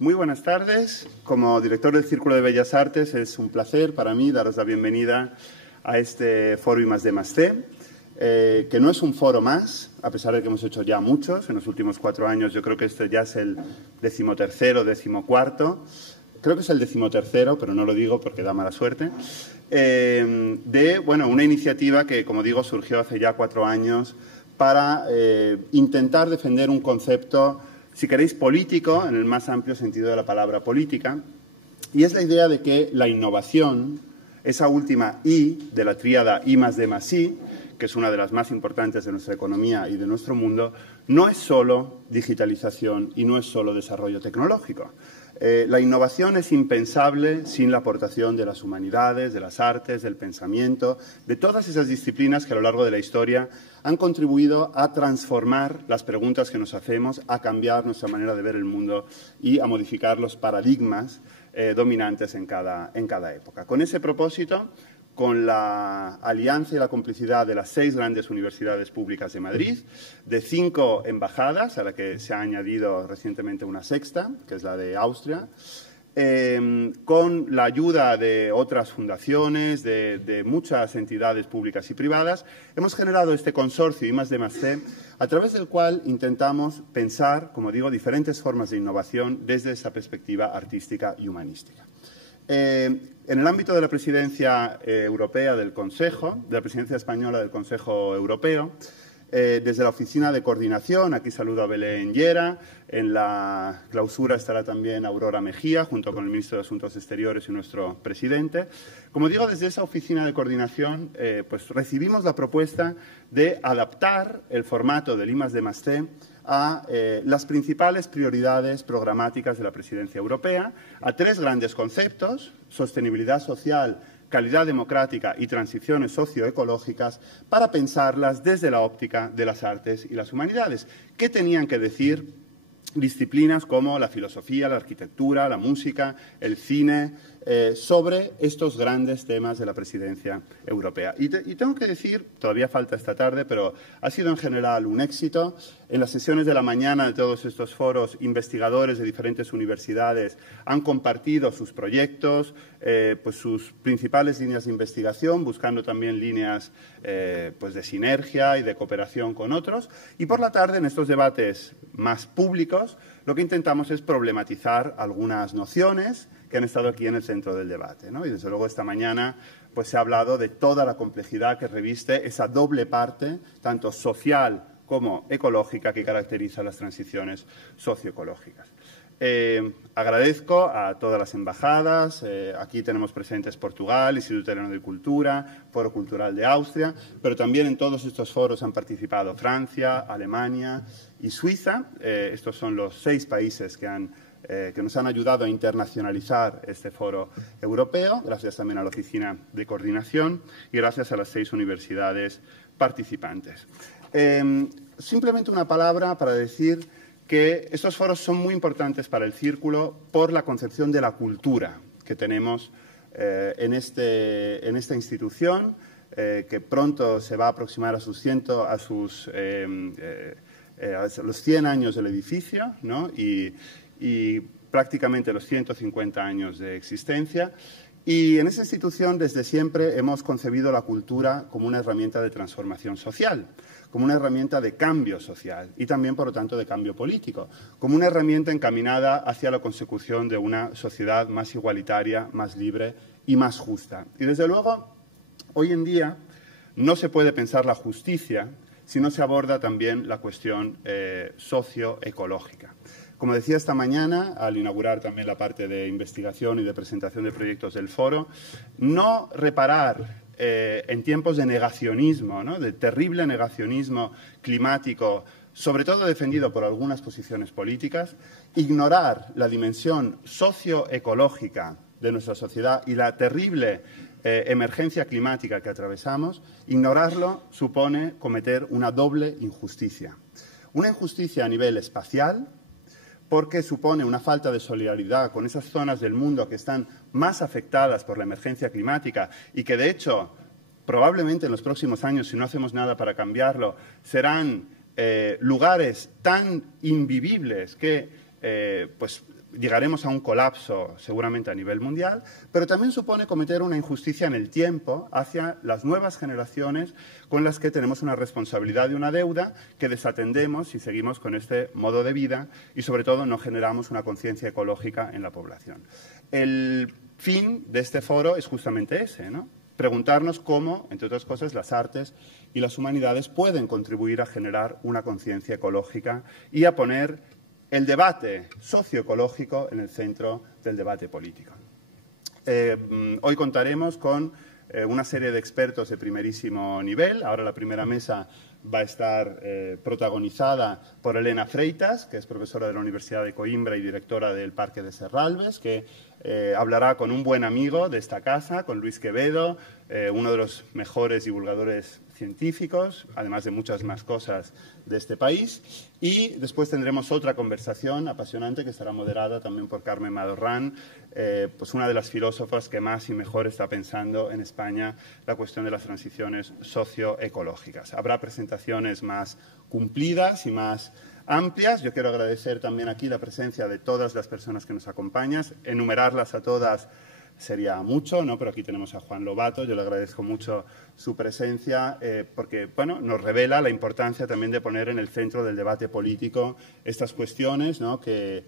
Muy buenas tardes. Como director del Círculo de Bellas Artes es un placer para mí daros la bienvenida a este foro I+D+C, que no es un foro más, a pesar de que hemos hecho ya muchos en los últimos 4 años. Yo creo que este ya es el 13º, 14º. Creo que es el 13º, pero no lo digo porque da mala suerte, de una iniciativa que, como digo, surgió hace ya 4 años para intentar defender un concepto, si queréis, político, en el más amplio sentido de la palabra política, y es la idea de que la innovación, esa última I de la tríada I+D+I, que es una de las más importantes de nuestra economía y de nuestro mundo, no es solo digitalización y no es solo desarrollo tecnológico. La innovación es impensable sin la aportación de las humanidades, de las artes, del pensamiento, de todas esas disciplinas que a lo largo de la historia han contribuido a transformar las preguntas que nos hacemos, a cambiar nuestra manera de ver el mundo y a modificar los paradigmas dominantes en cada época. Con ese propósito, con la alianza y la complicidad de las 6 grandes universidades públicas de Madrid, de 5 embajadas, a la que se ha añadido recientemente una 6ª, que es la de Austria, con la ayuda de otras fundaciones, de muchas entidades públicas y privadas, hemos generado este consorcio I+D+C, a través del cual intentamos pensar, como digo, diferentes formas de innovación desde esa perspectiva artística y humanística. En el ámbito de la presidencia europea del Consejo, de la presidencia española del Consejo Europeo, desde la oficina de coordinación, aquí saludo a Belén Llera, en la clausura estará también Aurora Mejía, junto con el ministro de Asuntos Exteriores y nuestro presidente. Como digo, desde esa oficina de coordinación, pues recibimos la propuesta de adaptar el formato del I+D+C a las principales prioridades programáticas de la presidencia europea, a 3 grandes conceptos: sostenibilidad social, calidad democrática y transiciones socioecológicas, para pensarlas desde la óptica de las artes y las humanidades. ¿Qué tenían que decir disciplinas como la filosofía, la arquitectura, la música, el cine, sobre estos grandes temas de la presidencia europea? Y tengo que decir, todavía falta esta tarde, pero ha sido en general un éxito. En las sesiones de la mañana de todos estos foros, investigadores de diferentes universidades han compartido sus proyectos, pues sus principales líneas de investigación, buscando también líneas pues de sinergia y de cooperación con otros. Y por la tarde, en estos debates más públicos, lo que intentamos es problematizar algunas nociones que han estado aquí en el centro del debate, ¿no? Y desde luego esta mañana pues se ha hablado de toda la complejidad que reviste esa doble parte, tanto social como ecológica, que caracteriza las transiciones socioecológicas. Agradezco a todas las embajadas. Aquí tenemos presentes Portugal, Instituto Italiano de Cultura, Foro Cultural de Austria, pero también en todos estos foros han participado Francia, Alemania y Suiza. Estos son los 6 países que nos han ayudado a internacionalizar este foro europeo, gracias también a la oficina de coordinación y gracias a las 6 universidades participantes. Simplemente una palabra para decir que estos foros son muy importantes para el Círculo por la concepción de la cultura que tenemos en esta institución, que pronto se va a aproximar a los 100 años del edificio, ¿no? y prácticamente los 150 años de existencia. Y en esa institución, desde siempre, hemos concebido la cultura como una herramienta de transformación social, como una herramienta de cambio social y también, por lo tanto, de cambio político, como una herramienta encaminada hacia la consecución de una sociedad más igualitaria, más libre y más justa. Y, desde luego, hoy en día no se puede pensar la justicia si no se aborda también la cuestión socioecológica. Como decía esta mañana, al inaugurar también la parte de investigación y de presentación de proyectos del foro, no reparar en tiempos de negacionismo, ¿no? De terrible negacionismo climático, sobre todo defendido por algunas posiciones políticas, ignorar la dimensión socioecológica de nuestra sociedad y la terrible emergencia climática que atravesamos, ignorarlo supone cometer una doble injusticia. Una injusticia a nivel espacial, porque supone una falta de solidaridad con esas zonas del mundo que están más afectadas por la emergencia climática y que, de hecho, probablemente en los próximos años, si no hacemos nada para cambiarlo, serán lugares tan invivibles que pues llegaremos a un colapso seguramente a nivel mundial, pero también supone cometer una injusticia en el tiempo hacia las nuevas generaciones con las que tenemos una responsabilidad y una deuda que desatendemos si seguimos con este modo de vida y, sobre todo, no generamos una conciencia ecológica en la población. El fin de este foro es justamente ese, ¿no? Preguntarnos cómo, entre otras cosas, las artes y las humanidades pueden contribuir a generar una conciencia ecológica y a poner el debate socioecológico en el centro del debate político. Hoy contaremos con una serie de expertos de primerísimo nivel. Ahora la primera mesa va a estar protagonizada por Elena Freitas, que es profesora de la Universidad de Coimbra y directora del Parque de Serralbes, que hablará con un buen amigo de esta casa, con Luis Quevedo, uno de los mejores divulgadores científicos, además de muchas más cosas de este país. Y después tendremos otra conversación apasionante que estará moderada también por Carmen Madorrán, pues una de las filósofas que más y mejor está pensando en España la cuestión de las transiciones socioecológicas. Habrá presentaciones más cumplidas y más amplias. Yo quiero agradecer también aquí la presencia de todas las personas que nos acompañan. Enumerarlas a todas sería mucho, ¿no? Pero aquí tenemos a Juan Lobato. Yo le agradezco mucho su presencia porque, bueno, nos revela la importancia también de poner en el centro del debate político estas cuestiones, ¿no? que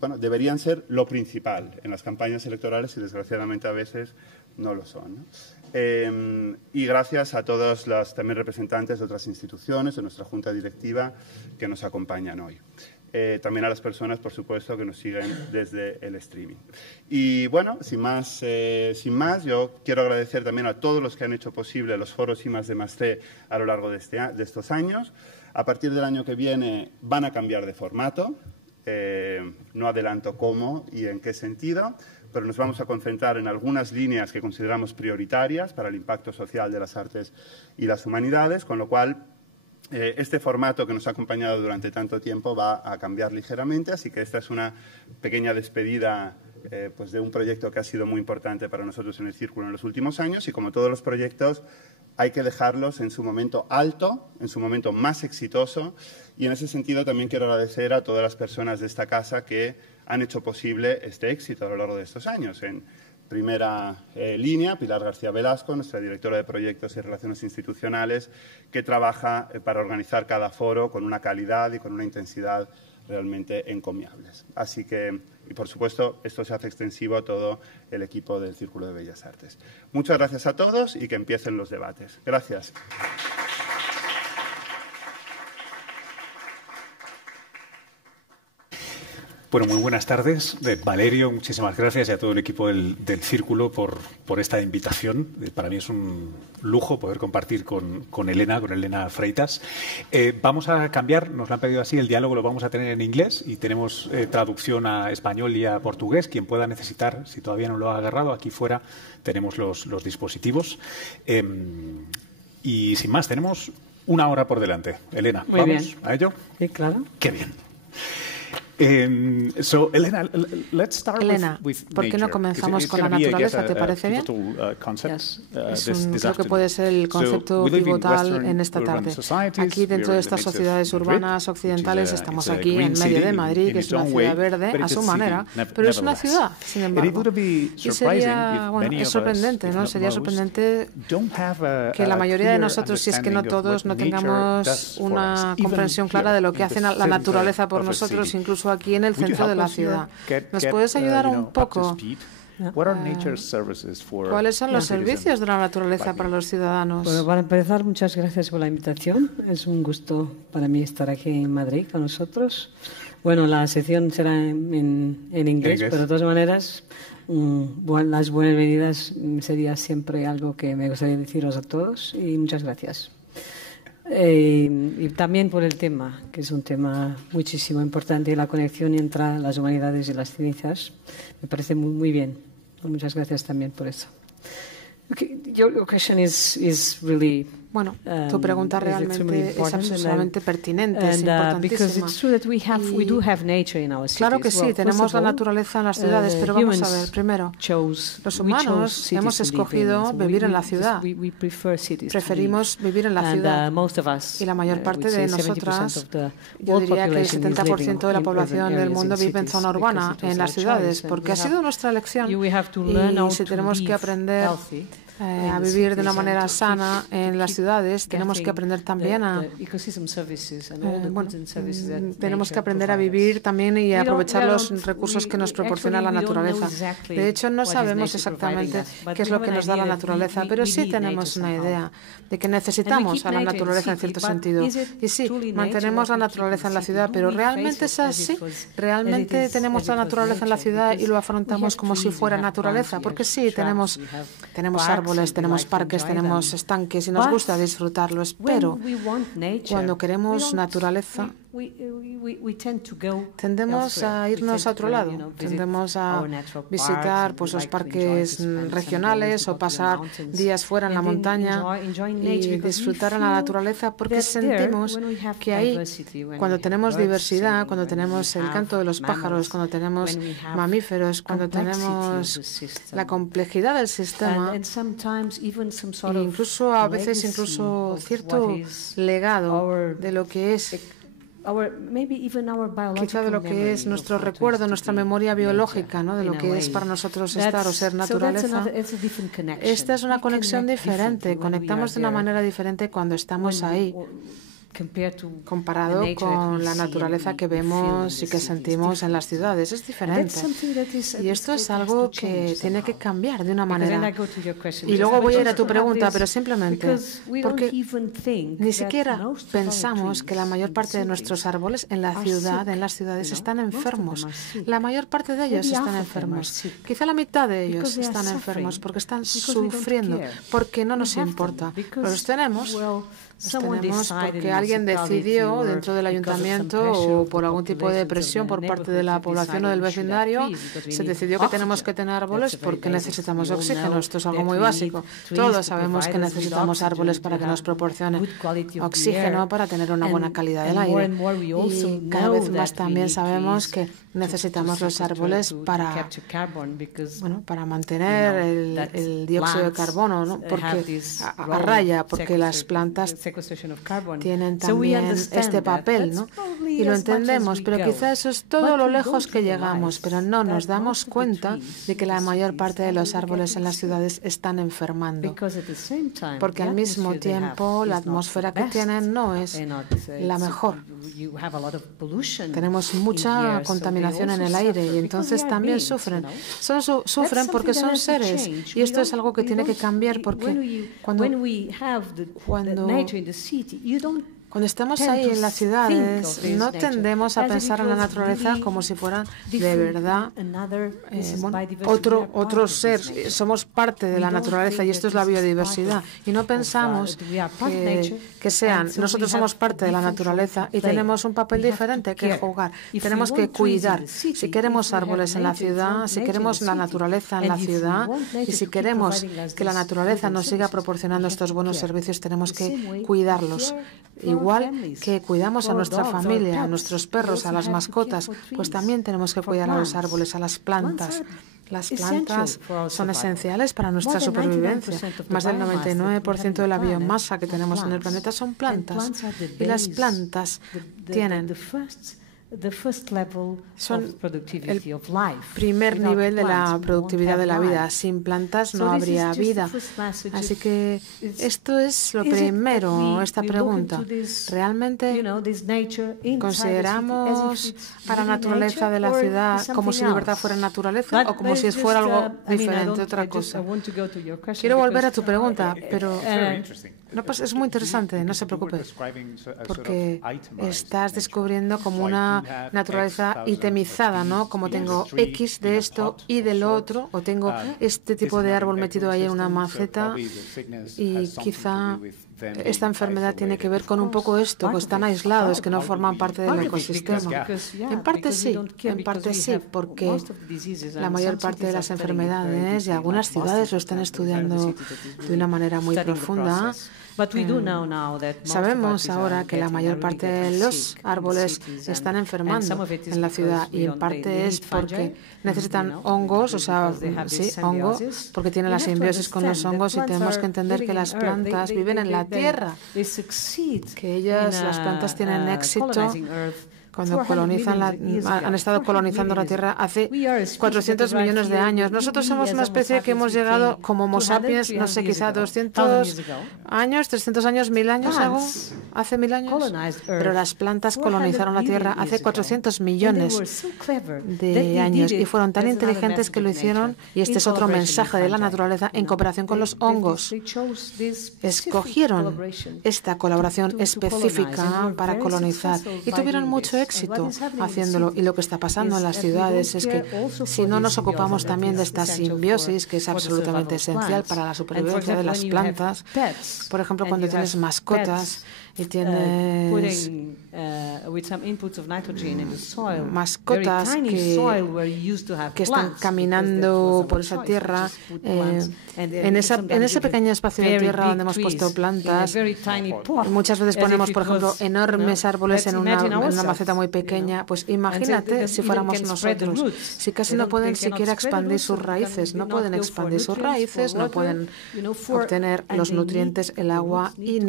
bueno, deberían ser lo principal en las campañas electorales y, desgraciadamente, a veces no lo son, ¿no? Y gracias a todos los también representantes de otras instituciones, de nuestra Junta Directiva, que nos acompañan hoy. También a las personas, por supuesto, que nos siguen desde el streaming. Y, bueno, sin más, yo quiero agradecer también a todos los que han hecho posible los foros I+D+C a lo largo de estos años. A partir del año que viene van a cambiar de formato. No adelanto cómo y en qué sentido, pero nos vamos a concentrar en algunas líneas que consideramos prioritarias para el impacto social de las artes y las humanidades, con lo cual este formato que nos ha acompañado durante tanto tiempo va a cambiar ligeramente, así que esta es una pequeña despedida pues de un proyecto que ha sido muy importante para nosotros en el Círculo en los últimos años y, como todos los proyectos, hay que dejarlos en su momento alto, en su momento más exitoso, y en ese sentido también quiero agradecer a todas las personas de esta casa que han hecho posible este éxito a lo largo de estos años. En primera línea, Pilar García Velasco, nuestra directora de Proyectos y Relaciones Institucionales, que trabaja para organizar cada foro con una calidad y con una intensidad realmente encomiables. Así que, y por supuesto, esto se hace extensivo a todo el equipo del Círculo de Bellas Artes. Muchas gracias a todos y que empiecen los debates. Gracias. Bueno, muy buenas tardes. Valerio, muchísimas gracias y a todo el equipo del Círculo por esta invitación. Para mí es un lujo poder compartir con Elena Freitas. Vamos a cambiar, nos lo han pedido así, el diálogo lo vamos a tener en inglés y tenemos traducción a español y a portugués. Quien pueda necesitar, si todavía no lo ha agarrado, aquí fuera tenemos los dispositivos. Y sin más, tenemos una hora por delante. Elena, muy ¿vamos bien. a ello? Sí, claro. Qué bien. Elena, ¿por qué no comenzamos con la naturaleza? ¿Te parece bien? Creo que puede ser el concepto pivotal en esta tarde. Aquí, dentro de estas sociedades urbanas occidentales, estamos aquí en medio de Madrid, que es una ciudad verde a su manera, pero es una ciudad, sin embargo. Y sería, bueno, es sorprendente, ¿no? Sería sorprendente que la mayoría de nosotros, si es que no todos, no tengamos una comprensión clara de lo que hace la naturaleza por nosotros, incluso aquí en el centro de la ciudad. ¿Nos puedes ayudar un poco? ¿Cuáles son los servicios de la naturaleza para los ciudadanos? Bueno, para empezar, muchas gracias por la invitación. Es un gusto para mí estar aquí en Madrid con nosotros. Bueno, la sección será en inglés, pero de todas maneras, las buenas venidas sería siempre algo que me gustaría deciros a todos y muchas gracias. Y también por el tema, que es un tema muchísimo importante, la conexión entre las humanidades y las ciencias. Me parece muy bien. Muchas gracias también por eso. Okay, your question is really Bueno, tu pregunta realmente es absolutamente pertinente, es importantísima. Claro que sí, tenemos la naturaleza en las ciudades, pero vamos a ver, primero, los humanos hemos escogido vivir en la ciudad. Preferimos vivir en la ciudad. Y la mayor parte de nosotras, yo diría que el 70% de la población del mundo vive en zona urbana, en las ciudades, porque ha sido nuestra elección. Y si tenemos que aprender a vivir de una manera sana en las ciudades, tenemos que aprender también tenemos que aprender a vivir también y a aprovechar los recursos que nos proporciona la naturaleza. De hecho, no sabemos exactamente qué es lo que nos da la naturaleza, pero sí tenemos una idea de que necesitamos a la naturaleza en cierto sentido. Y sí, mantenemos la naturaleza en la ciudad, pero ¿realmente es así? ¿Realmente tenemos la naturaleza en la ciudad y lo afrontamos como si fuera naturaleza? Porque sí, tenemos árboles, tenemos parques, tenemos estanques y nos gusta disfrutarlos, pero cuando queremos naturaleza, tendemos a irnos a otro lado, tendemos a visitar pues, los parques regionales o pasar días fuera en la montaña y disfrutar en la naturaleza porque sentimos que ahí, cuando tenemos diversidad, cuando tenemos el canto de los pájaros, cuando tenemos mamíferos, cuando tenemos la complejidad del sistema, incluso a veces cierto legado de lo que es quizá de lo que es nuestro recuerdo, nuestra memoria biológica, ¿no? De lo que es para nosotros estar o ser naturaleza. Esta es una conexión diferente, conectamos de una manera diferente cuando estamos ahí, comparado con la naturaleza que vemos y que sentimos en las ciudades. Es diferente. Y esto es algo que tiene que cambiar de una manera. Y luego voy a ir a tu pregunta, pero simplemente porque ni siquiera pensamos que la mayor parte de nuestros árboles en la ciudad, en las ciudades, están enfermos. La mayor parte de ellos están enfermos. Quizá la mitad de ellos están enfermos porque están sufriendo, porque no nos importa. Los tenemos porque alguien decidió dentro del ayuntamiento o por algún tipo de presión por parte de la población o del vecindario, se decidió que tenemos que tener árboles porque necesitamos oxígeno. Esto es algo muy básico. Todos sabemos que necesitamos árboles para que nos proporcionen oxígeno, para tener una buena calidad del aire. Y cada vez más también sabemos que necesitamos los árboles para mantener el dióxido de carbono, ¿no? Porque a raya, porque las plantas tienen también este papel, ¿no? Y lo entendemos, pero quizá eso es todo lo lejos que llegamos, pero no nos damos cuenta de que la mayor parte de los árboles en las ciudades están enfermando, porque al mismo tiempo la atmósfera que tienen no es la mejor. Tenemos mucha contaminación en el aire y entonces también sufren. Sufren porque son seres y esto es algo que tiene que cambiar porque cuando estamos ahí en las ciudades, no tendemos a pensar en la naturaleza como si fuera de verdad otro ser. Somos parte de la naturaleza y esto es la biodiversidad. Y no pensamos que sean. Nosotros somos parte de la naturaleza y tenemos un papel diferente que jugar. Tenemos que cuidar. Si queremos árboles en la ciudad, si queremos la naturaleza en la ciudad y si queremos que la naturaleza nos siga proporcionando estos buenos servicios, tenemos que cuidarlos. Igual que cuidamos a nuestra familia, a nuestros perros, a las mascotas, pues también tenemos que cuidar a los árboles, a las plantas. Las plantas son esenciales para nuestra supervivencia. Más del 99% de la biomasa que tenemos en el planeta son plantas. Y las plantas tienen son el primer nivel de la productividad de la vida. Sin plantas no habría vida. Así que esto es lo primero, esta pregunta. ¿Realmente consideramos a la naturaleza de la ciudad como si de verdad fuera naturaleza o como si fuera algo diferente, otra cosa? Quiero volver a tu pregunta, pero es muy interesante, no se preocupe, porque estás descubriendo como una naturaleza itemizada, ¿no? Como tengo X de esto y de lo otro, o tengo este tipo de árbol metido ahí en una maceta y quizá esta enfermedad tiene que ver con un poco esto, que están aislados, que no forman parte del ecosistema. En parte sí, porque la mayor parte de las enfermedades y algunas ciudades lo están estudiando de una manera muy profunda. Sabemos ahora que la mayor parte de los árboles están enfermando en la ciudad y en parte es porque necesitan hongos, o sea, sí, hongo, porque tienen la simbiosis con los hongos y tenemos que entender que las plantas viven en la tierra, que las plantas tienen éxito cuando han estado colonizando la Tierra hace 400 millones de años. Nosotros somos una especie que hemos llegado como Homo sapiens, no sé, quizá 200 años, 300 años, 1000 años, hace 1000 años. Pero las plantas colonizaron la Tierra hace 400 millones de años y fueron tan inteligentes que lo hicieron, y este es otro mensaje de la naturaleza, en cooperación con los hongos. Escogieron esta colaboración específica para colonizar y tuvieron mucho éxito haciéndolo. Y lo que está pasando en las ciudades es que si no nos ocupamos también de esta simbiosis, que es absolutamente esencial para la supervivencia de las plantas, por ejemplo, cuando tienes mascotas y tienes mascotas que están caminando por esa tierra, en ese pequeño espacio de tierra donde hemos puesto plantas, muchas veces ponemos, por ejemplo, enormes árboles en una maceta muy pequeña. Pues imagínate si fuéramos nosotros, si casi no pueden siquiera expandir sus raíces, no pueden obtener los nutrientes, el agua, y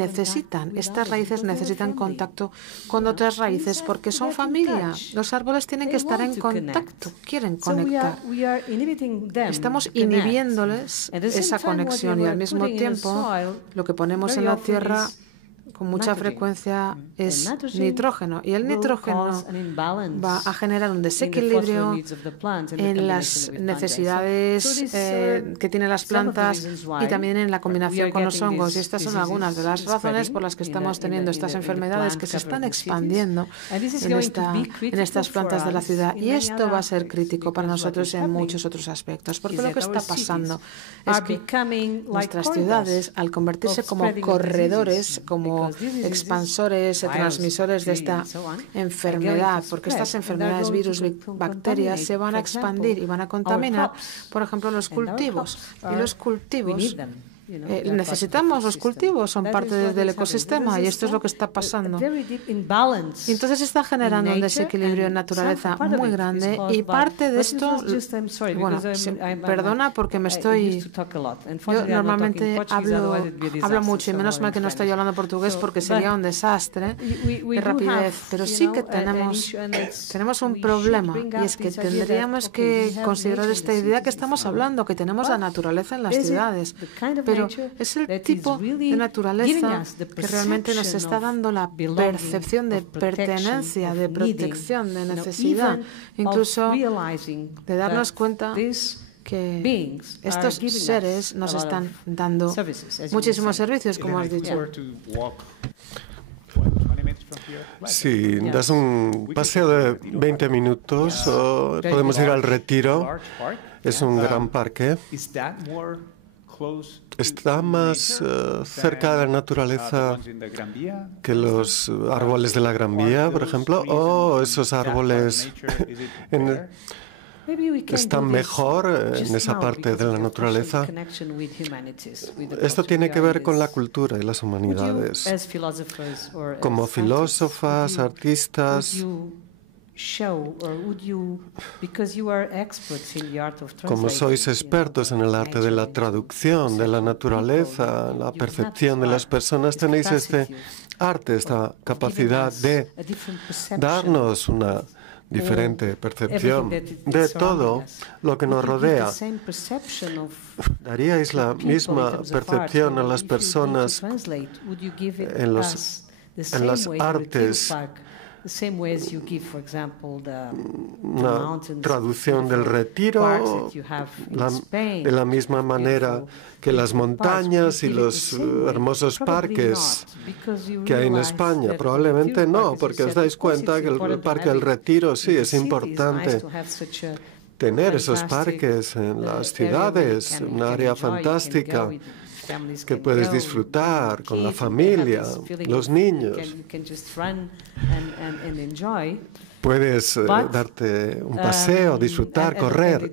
estas raíces necesitan contacto con otras raíces porque son familia. Los árboles tienen que estar en contacto, quieren conectar. Estamos inhibiéndoles esa conexión y al mismo tiempo lo que ponemos en la tierra con mucha frecuencia es nitrógeno, y el nitrógeno va a generar un desequilibrio en las necesidades que tienen las plantas y también en la combinación con los hongos. Y estas son algunas de las razones por las que estamos teniendo estas enfermedades que se están expandiendo en estas plantas de la ciudad. Y esto va a ser crítico para nosotros en muchos otros aspectos, porque lo que está pasando es que nuestras ciudades, al convertirse como corredores, como expansores, transmisores de esta enfermedad, porque estas enfermedades, virus, bacterias, se van a expandir y van a contaminar, por ejemplo, los cultivos. Y los cultivos necesitamos los cultivos, son parte del ecosistema, y esto es lo que está pasando. Y entonces está generando un desequilibrio en naturaleza muy grande, y parte de esto, bueno, perdona porque me estoy, yo normalmente hablo mucho, y menos mal que no estoy hablando portugués porque sería un desastre de rapidez, pero sí que tenemos un problema, y es que tendríamos que considerar esta idea que estamos hablando, que tenemos la naturaleza en las ciudades, pero es el tipo de naturaleza que realmente nos está dando la percepción de pertenencia, de protección, de necesidad, incluso de darnos cuenta que estos seres nos están dando muchísimos servicios, como has dicho. Si das un paseo de 20 minutos, podemos ir al Retiro. Es un gran parque. ¿Está más cerca de la naturaleza que los árboles de la Gran Vía, por ejemplo? ¿O esos árboles están mejor en esa parte de la naturaleza? Esto tiene que ver con la cultura y las humanidades. Como filósofas, artistas, como sois expertos en el arte de la traducción, de la naturaleza, la percepción de las personas, tenéis este arte, esta capacidad de darnos una diferente percepción de todo lo que nos rodea. ¿Daríais la misma percepción a las personas en las artes? Una traducción del Retiro de la misma manera que las montañas y los hermosos parques que hay en España. Probablemente no, porque os dais cuenta que el Parque del Retiro sí es importante tener esos parques en las ciudades, una área fantástica que puedes disfrutar con la familia, los niños. Puedes darte un paseo, disfrutar, correr.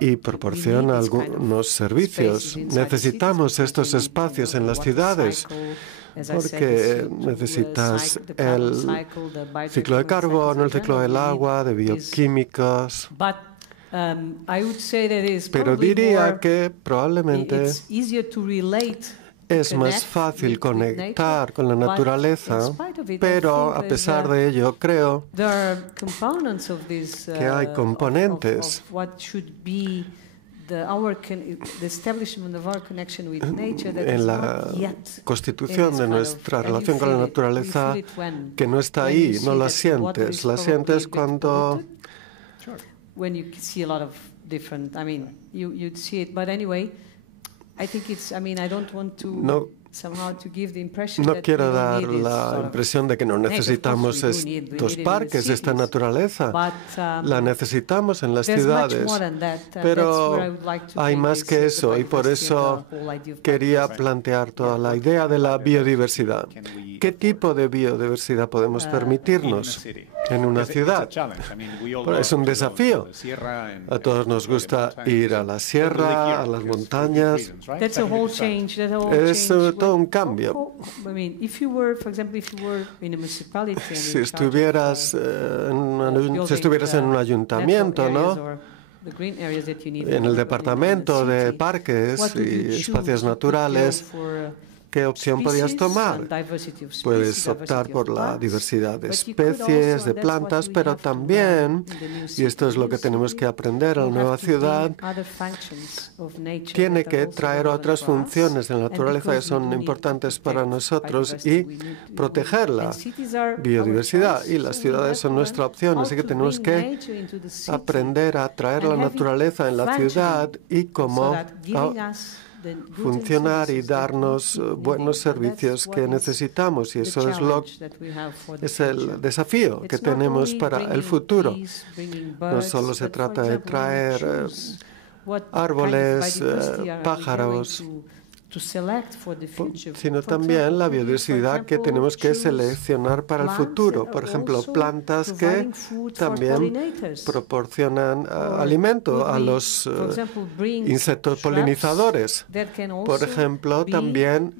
y proporciona algunos servicios. Necesitamos estos espacios en las ciudades porque necesitas el ciclo de carbono, el ciclo del agua, de bioquímicos. Pero diría que probablemente es más fácil conectar con la naturaleza, pero a pesar de ello creo que hay componentes en la constitución de nuestra relación con la naturaleza que no está ahí, no la sientes. La sientes cuando no quiero dar la impresión de que no necesitamos estos parques, esta naturaleza. La necesitamos en las ciudades, pero hay más que eso y por eso quería plantear toda la idea de la biodiversidad. ¿Qué tipo de biodiversidad podemos permitirnos en una ciudad? Es un desafío. A todos nos gusta ir a la sierra, a las montañas. Es todo un cambio. Si estuvieras en un ayuntamiento, ¿no? En el departamento de parques y espacios naturales, ¿qué opción podrías tomar? Puedes optar por la diversidad de especies, de plantas, pero también, y esto es lo que tenemos que aprender en la nueva ciudad, tiene que traer otras funciones de la naturaleza que son importantes para nosotros y proteger la biodiversidad. Y las ciudades son nuestra opción, así que tenemos que aprender a traer la naturaleza en la ciudad y cómo funcionar y darnos buenos servicios que necesitamos, y eso es el desafío que tenemos para el futuro. No solo se trata de traer árboles, pájaros, sino también la biodiversidad que tenemos que seleccionar para el futuro. Por ejemplo, plantas que también proporcionan alimento a los insectos polinizadores. Por ejemplo, también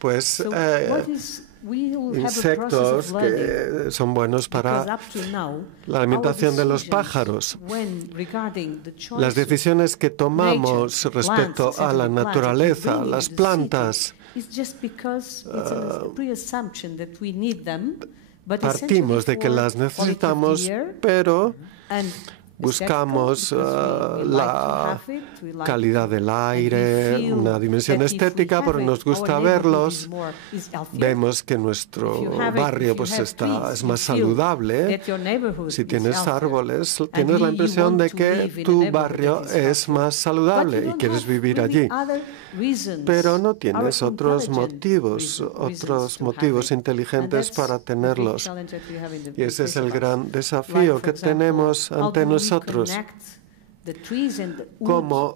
pues insectos que son buenos para la alimentación de los pájaros. Las decisiones que tomamos respecto a la naturaleza, las plantas, partimos de que las necesitamos, pero buscamos la calidad del aire, una dimensión estética, porque nos gusta verlos. Vemos que nuestro barrio pues es más saludable. Si tienes árboles, tienes la impresión de que tu barrio es más saludable y quieres vivir allí. Pero no tienes otros motivos inteligentes para tenerlos. Y ese es el gran desafío que tenemos ante nosotros. Cómo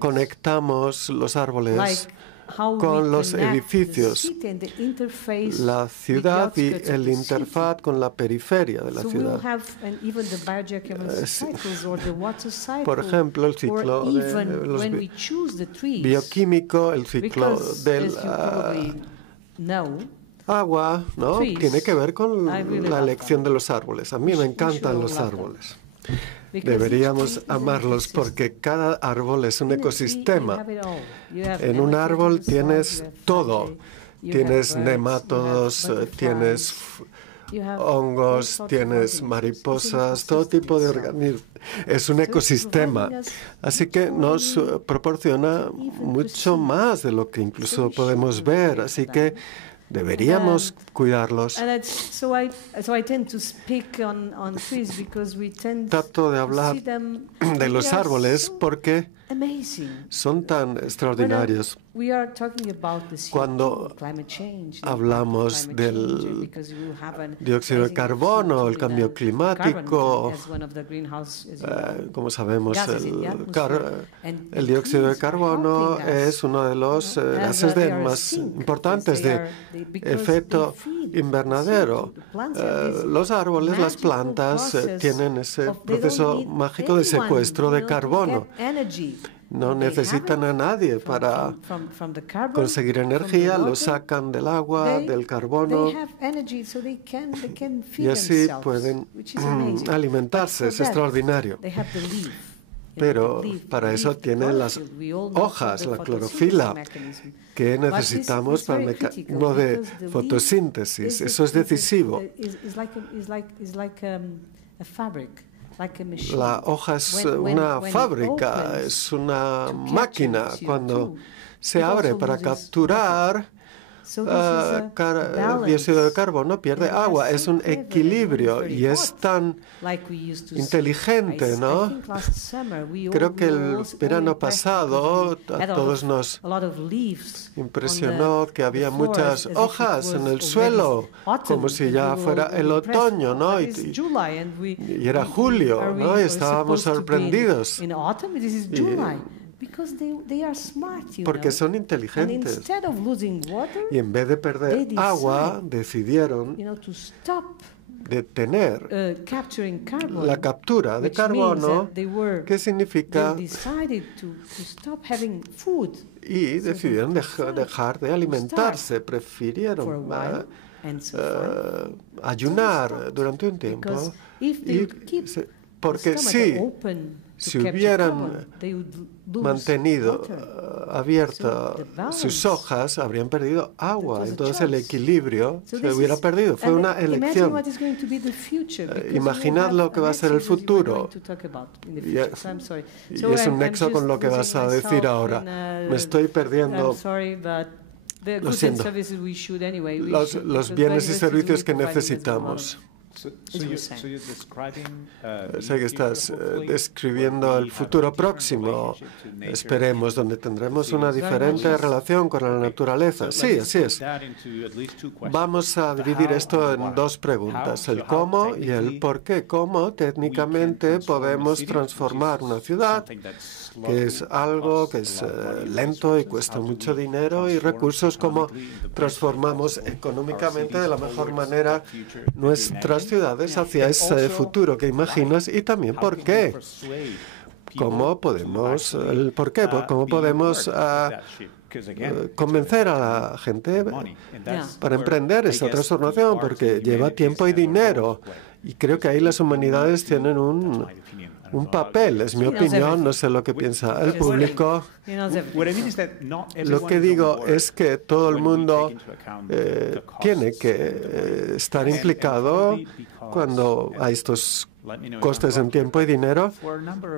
conectamos los árboles con los edificios, la ciudad y el interfaz con la periferia de la ciudad. Por ejemplo, el ciclo bioquímico, el ciclo del agua, ¿no? Tiene que ver con la elección de los árboles. A mí me encantan los árboles. Deberíamos amarlos porque cada árbol es un ecosistema. En un árbol tienes todo. Tienes nemátodos, tienes hongos, tienes mariposas, todo tipo de organismos. Es un ecosistema. Así que nos proporciona mucho más de lo que incluso podemos ver. Así que deberíamos cuidarlos. Trato de hablar de los árboles porque son tan extraordinarios. Cuando hablamos del dióxido de carbono, el cambio climático, como sabemos, el dióxido de carbono es uno de los gases más importantes de efecto invernadero. Los árboles, las plantas, tienen ese proceso mágico de secuestro de carbono. No necesitan a nadie para conseguir energía, lo sacan del agua, del carbono, y así pueden alimentarse. Es extraordinario. Pero para eso tienen las hojas, la clorofila, que necesitamos para el mecanismo de fotosíntesis. Eso es decisivo. La hoja es una fábrica, es una máquina. Cuando se abre para capturar dióxido de carbono, pierde agua. Es un equilibrio y es tan inteligente, ¿no? Creo que el verano pasado a todos nos impresionó que había muchas hojas en el suelo, como si ya fuera el otoño, ¿no? Y era julio, ¿no? Y estábamos sorprendidos. Porque son inteligentes. Y en vez de perder agua, decidieron detener la captura de carbono, que significa, y decidieron dejar de alimentarse, prefirieron ayunar durante un tiempo, porque si hubieran mantenido abiertas sus hojas, habrían perdido agua. Entonces el equilibrio se hubiera perdido. Fue una elección. Imaginad lo que va a ser el futuro. Y es un nexo con lo que vas a decir ahora. Me estoy perdiendo. Lo siento. Los bienes y servicios que necesitamos. Sé que estás describiendo el futuro próximo, esperemos, donde tendremos una diferente relación con la naturaleza. Sí, así es. Vamos a dividir esto en dos preguntas, el cómo y el por qué. ¿Cómo técnicamente podemos transformar una ciudad, que es algo que es lento y cuesta mucho dinero y recursos? ¿Cómo transformamos económicamente de la mejor manera nuestras ciudades hacia ese futuro que imaginas? Y también por qué. ¿Cómo podemos, cómo podemos convencer a la gente para emprender esa transformación? Porque lleva tiempo y dinero. Y creo que ahí las humanidades tienen un papel, es mi opinión, no sé lo que piensa el público. Lo que digo es que todo el mundo tiene que estar implicado cuando hay estos costes en tiempo y dinero,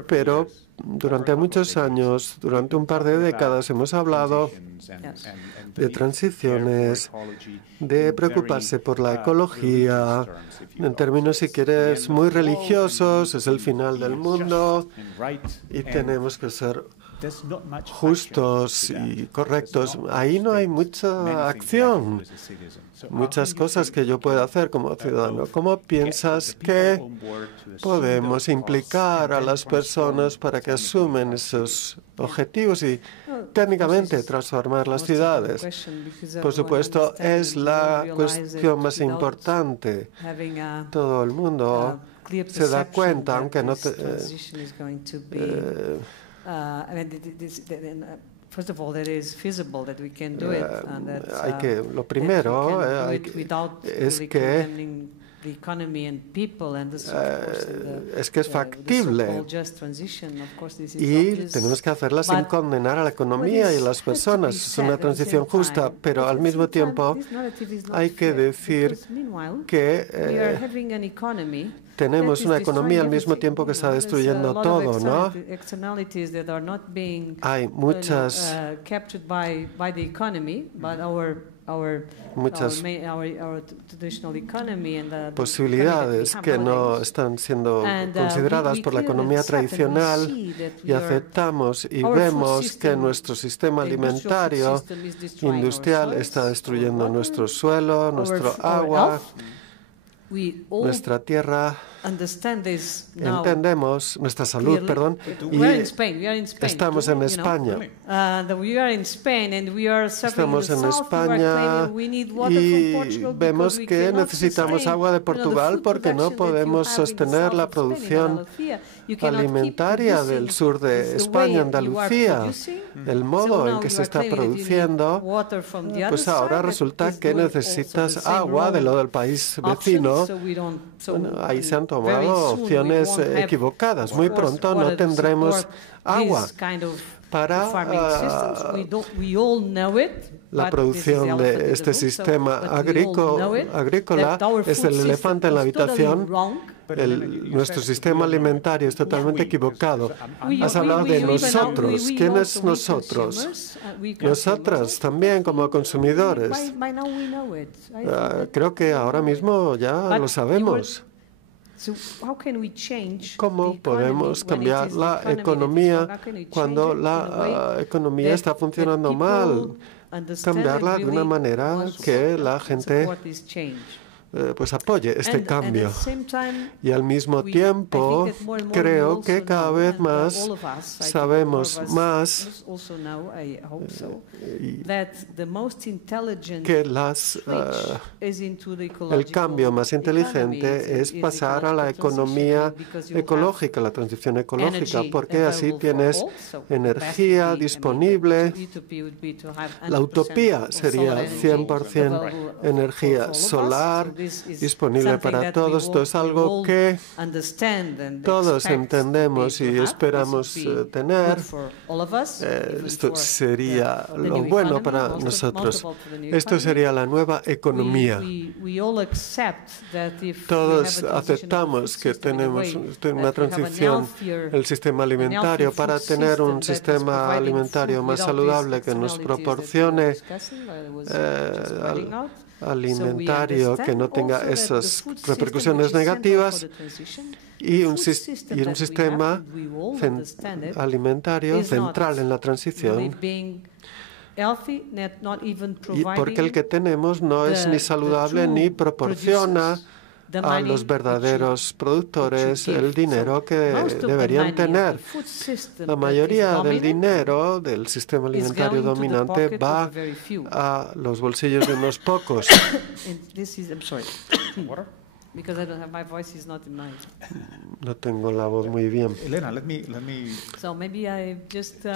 pero durante muchos años, durante un par de décadas, hemos hablado de transiciones, de preocuparse por la ecología, en términos, si quieres, muy religiosos, es el final del mundo y tenemos que ser justos y correctos. Ahí no hay mucha acción, muchas cosas que yo pueda hacer como ciudadano. ¿Cómo piensas que podemos implicar a las personas para que asumen esos objetivos y técnicamente transformar las ciudades? Por supuesto, es la cuestión más importante. Todo el mundo se da cuenta, aunque no lo primero es que es factible y tenemos que hacerla sin condenar a la economía y a las personas. Es una transición justa, pero al mismo tiempo hay que decir que tenemos una economía al mismo tiempo que está destruyendo todo, ¿no? Hay muchas muchas posibilidades que no están siendo consideradas por la economía tradicional y aceptamos y vemos que nuestro sistema alimentario industrial está destruyendo nuestro suelo, nuestro agua, nuestra tierra. Entendemos nuestra salud, perdón, y estamos en España. Estamos en España y vemos que necesitamos agua de Portugal porque no podemos sostener la producción alimentaria del sur de España, Andalucía. El modo en que se está produciendo, pues ahora resulta que necesitas agua de lo del país vecino. Bueno, ahí se han tomado opciones equivocadas. Muy pronto no tendremos agua para la producción de este sistema agrícola. Es el elefante en la habitación. Nuestro sistema alimentario es totalmente equivocado. Has hablado de nosotros. ¿Quiénes nosotros? Nosotras también como consumidores. Creo que ahora mismo ya lo sabemos. ¿Cómo podemos cambiar la economía cuando la economía está funcionando mal? Cambiarla de una manera que la gente pues apoye este cambio. Y al mismo tiempo, creo que cada vez más sabemos más que el cambio más inteligente es pasar a la economía ecológica, la transición ecológica, porque así tienes energía disponible. La utopía sería 100% energía solar, disponible para todos. Esto es algo que todos entendemos y esperamos tener. Esto sería lo bueno para nosotros. Esto sería la nueva economía. Todos aceptamos que tenemos una transición del sistema alimentario para tener un sistema alimentario más saludable que nos proporcione alimentario que no tenga esas repercusiones negativas y un sistema alimentario central en la transición. Y porque el que tenemos no es ni saludable ni proporciona a los verdaderos productores el dinero que deberían tener. La mayoría del dinero del sistema alimentario dominante va a los bolsillos de unos pocos. No tengo la voz muy bien. Elena, let me. So maybe I just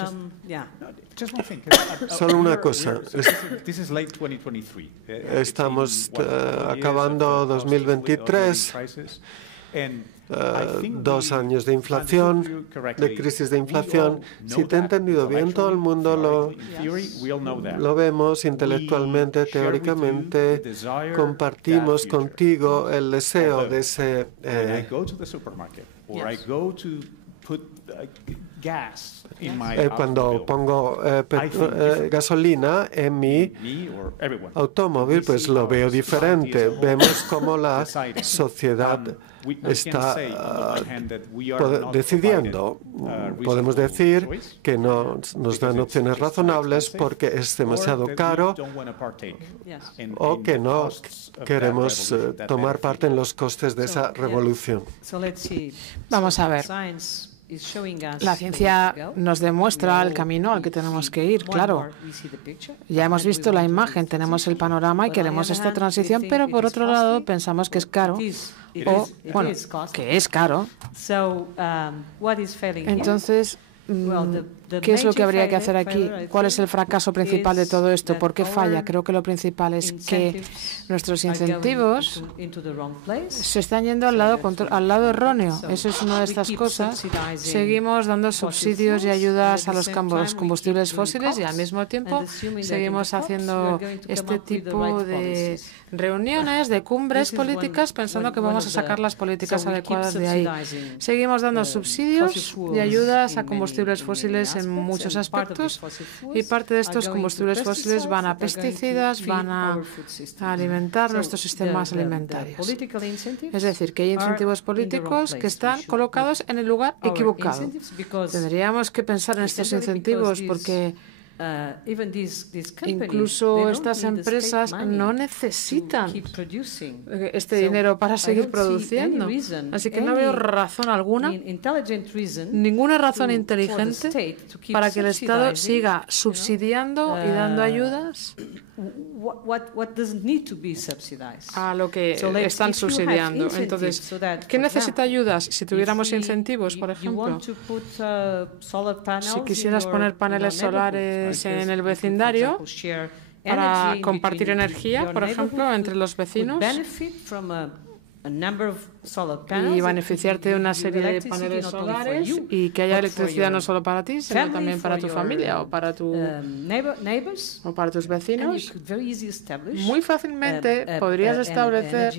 just one thing. Solo una cosa. This is late 2023. Estamos acabando 2023. 2 años de inflación, de crisis de inflación. Si te he entendido bien, todo el mundo lo vemos intelectualmente, teóricamente. Compartimos contigo el deseo de ese. Cuando pongo gasolina en mi automóvil, pues lo veo diferente. Vemos cómo la sociedad está decidiendo. Podemos decir que no nos dan opciones razonables porque es demasiado caro o que no queremos tomar parte en los costes de esa revolución. Vamos a ver. La ciencia nos demuestra el camino al que tenemos que ir, claro. Ya hemos visto la imagen, tenemos el panorama y queremos esta transición, pero por otro lado pensamos que es caro, o, bueno, que es caro. Entonces, ¿qué es lo que habría que hacer aquí? ¿Cuál es el fracaso principal de todo esto? ¿Por qué falla? Creo que lo principal es que nuestros incentivos se están yendo al lado erróneo. Eso es una de estas cosas. Seguimos dando subsidios y ayudas a los combustibles fósiles y al mismo tiempo seguimos haciendo este tipo de reuniones, de cumbres políticas, pensando que vamos a sacar las políticas adecuadas de ahí. Seguimos dando subsidios y ayudas a combustibles combustibles fósiles en muchos aspectos y parte de estos combustibles fósiles van a pesticidas, van a alimentar nuestros sistemas alimentarios. Es decir, que hay incentivos políticos que están colocados en el lugar equivocado. Tendríamos que pensar en estos incentivos porque incluso estas empresas no necesitan este dinero para seguir produciendo. Así que no veo razón alguna, ninguna razón inteligente para que el Estado siga subsidiando y dando ayudas a lo que están subsidiando. Entonces, ¿qué necesita ayudas? Si tuviéramos incentivos, por ejemplo, si quisieras poner paneles solares en el vecindario para compartir energía, por ejemplo, entre los vecinos, y beneficiarte de una serie de paneles solares y que haya electricidad no solo para ti, sino también para tu familia o para tus vecinos. Muy fácilmente podrías establecer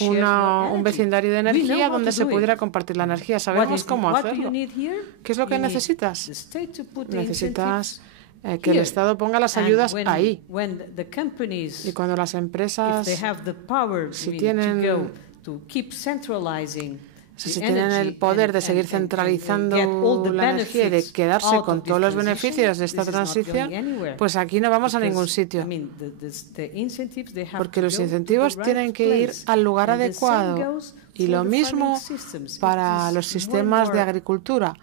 un vecindario de energía donde se pudiera compartir la energía. Sabemos cómo hacerlo. ¿Qué es lo que necesitas? Necesitas que el Estado ponga las ayudas ahí. Y cuando las empresas, si tienen el poder de seguir centralizando la energía y de quedarse con todos los beneficios de esta transición, pues aquí no vamos a ningún sitio. Porque los incentivos tienen que ir al lugar adecuado. Y lo mismo para los sistemas de agricultura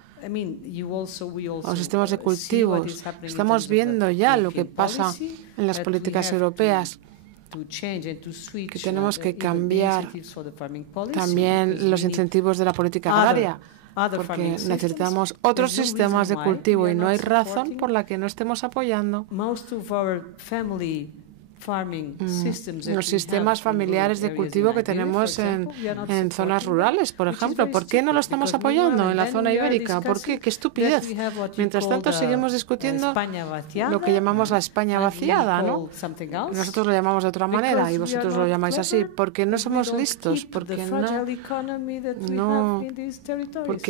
o sistemas de cultivos. Estamos viendo ya lo que pasa en las políticas europeas, que tenemos que cambiar también los incentivos de la política agraria, porque necesitamos otros sistemas de cultivo y no hay razón por la que no estemos apoyando los sistemas familiares de cultivo que tenemos en zonas rurales, por ejemplo. ¿Por qué no lo estamos apoyando en la zona ibérica? ¿Por qué? ¡Qué estupidez! Mientras tanto, seguimos discutiendo lo que llamamos la España vaciada, ¿no? Nosotros lo llamamos de otra manera y vosotros lo llamáis así, porque no somos listos, porque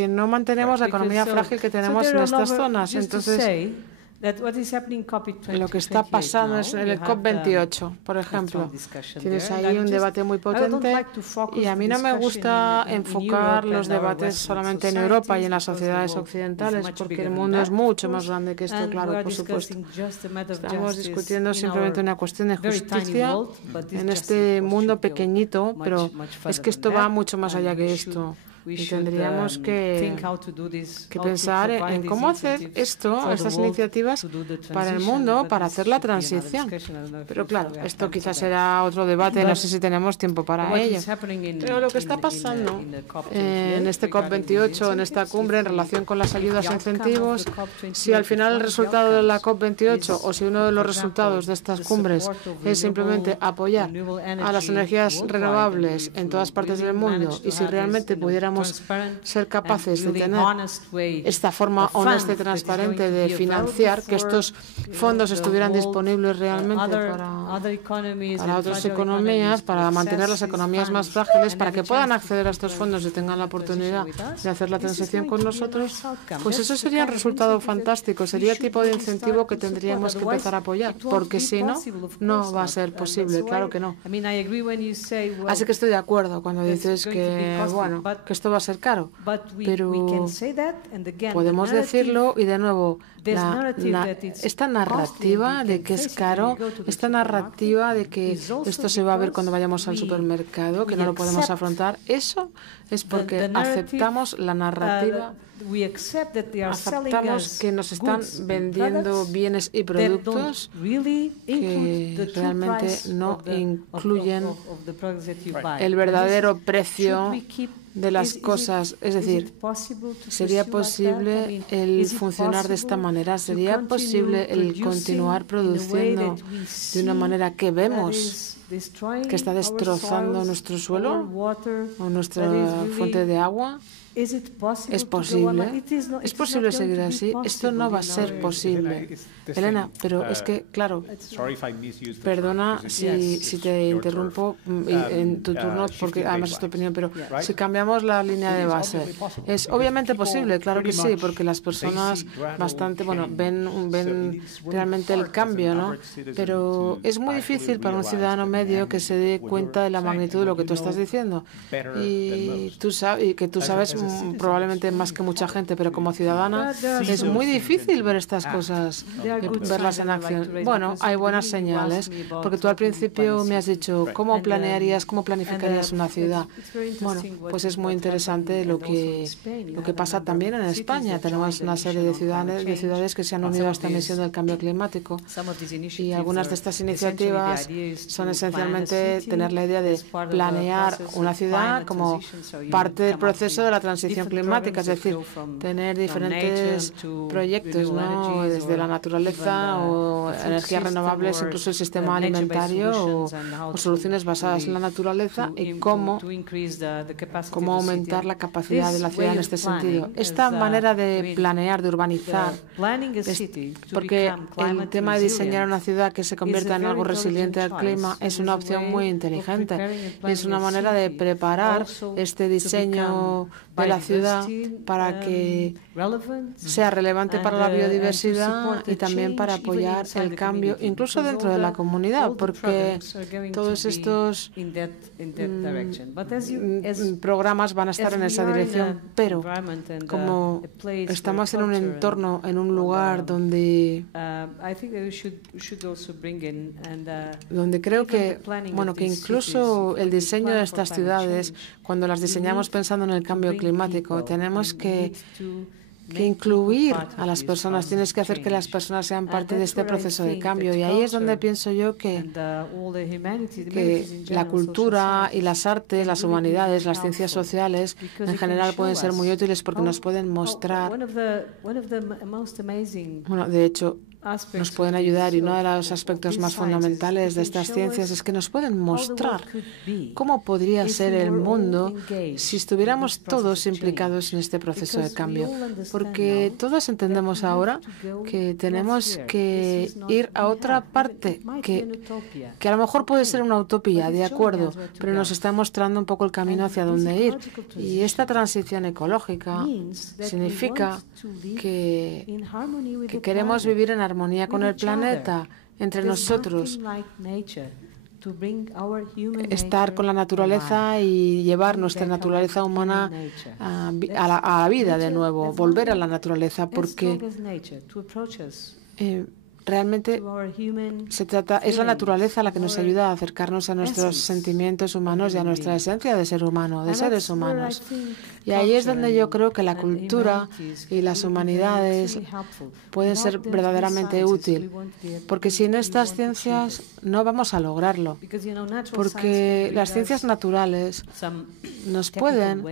no mantenemos la economía frágil que tenemos en estas zonas. Entonces, lo que está pasando es en el COP28, por ejemplo. Tienes ahí un debate muy potente y a mí no me gusta enfocar los debates solamente en Europa y en las sociedades occidentales, porque el mundo es mucho más grande que esto, claro, por supuesto. Estamos discutiendo simplemente una cuestión de justicia en este mundo pequeñito, pero es que esto va mucho más allá que esto. Y tendríamos que pensar en cómo hacer estas iniciativas para el mundo, para hacer la transición. Pero claro, esto quizás será otro debate, no sé si tenemos tiempo para ello. Pero lo que está pasando en este COP28, en esta cumbre, en relación con las ayudas e incentivos, si al final el resultado de la COP28 o si uno de los resultados de estas cumbres es simplemente apoyar a las energías renovables en todas partes del mundo y si realmente pudiéramos ser capaces de tener esta forma honesta y transparente de financiar, que estos fondos estuvieran disponibles realmente para otras economías, para mantener las economías más frágiles, para que puedan acceder a estos fondos y tengan la oportunidad de hacer la transición con nosotros, pues eso sería un resultado fantástico, sería el tipo de incentivo que tendríamos que empezar a apoyar, porque si no, no va a ser posible, claro que no. Así que estoy de acuerdo cuando dices que, bueno, que esto va a ser caro, pero podemos decirlo y de nuevo, esta narrativa de que es caro, esta narrativa de que esto se va a ver cuando vayamos al supermercado, que no lo podemos afrontar, eso es porque aceptamos la narrativa, aceptamos que nos están vendiendo bienes y productos que realmente no incluyen el verdadero precio de las cosas. Es decir, ¿sería posible el funcionar de esta manera? ¿Sería posible el continuar produciendo de una manera que vemos que está destrozando nuestro suelo o nuestra fuente de agua. ¿Es posible? ¿Es posible seguir así? Esto no va a ser posible. Elena, pero es que, claro, perdona si te interrumpo en tu turno, porque además es tu opinión, pero si cambiamos la línea de base, ¿es obviamente posible? Claro que sí, porque las personas bastante, bueno, ven realmente el cambio, ¿no? Pero es muy difícil para un ciudadano medio que se dé cuenta de la magnitud de lo que tú estás diciendo. Y tú sabes probablemente más que mucha gente, pero como ciudadana es muy difícil ver estas cosas, verlas en acción. Bueno, hay buenas señales, porque tú al principio me has dicho cómo planificarías una ciudad. Bueno, pues es muy interesante lo que pasa también en España. Tenemos una serie de ciudades que se han unido a esta misión del cambio climático, y algunas de estas iniciativas son esencialmente tener la idea de planear una ciudad como parte del proceso de la transición climática, es decir, tener diferentes proyectos, ¿no? Desde la naturaleza o energías renovables, incluso el sistema alimentario o soluciones basadas en la naturaleza, y cómo aumentar la capacidad de la ciudad en este sentido. Esta manera de planear, de urbanizar, porque el tema de diseñar una ciudad que se convierta en algo resiliente al clima es una opción muy inteligente. Es una manera de preparar este diseño de la ciudad para que sea relevante para la biodiversidad y también para apoyar el cambio, incluso dentro de la comunidad, porque todos estos programas van a estar en esa dirección. Pero como estamos en un entorno, en un lugar donde creo que, bueno, que incluso el diseño de estas ciudades, cuando las diseñamos pensando en el cambio climático, tenemos que incluir a las personas, tienes que hacer que las personas sean parte de este proceso de cambio. Y ahí es donde pienso yo que la cultura y las artes, las humanidades, las ciencias sociales en general pueden ser muy útiles, porque nos pueden mostrar, bueno, de hecho, nos pueden ayudar, y uno de los aspectos más fundamentales de estas ciencias es que nos pueden mostrar cómo podría ser el mundo si estuviéramos todos implicados en este proceso de cambio. Porque todos entendemos ahora que tenemos que ir a otra parte, que a lo mejor puede ser una utopía, de acuerdo, pero nos está mostrando un poco el camino hacia dónde ir. Y esta transición ecológica significa que queremos vivir en armonía con el planeta, entre nosotros, estar con la naturaleza y llevar nuestra naturaleza humana a la vida de nuevo, volver a la naturaleza, porque realmente es la naturaleza la que nos ayuda a acercarnos a nuestros sentimientos humanos y a nuestra esencia de ser humano, de seres humanos. Y ahí es donde yo creo que la cultura y las humanidades pueden ser verdaderamente útil, porque sin estas ciencias no vamos a lograrlo, porque las ciencias naturales nos pueden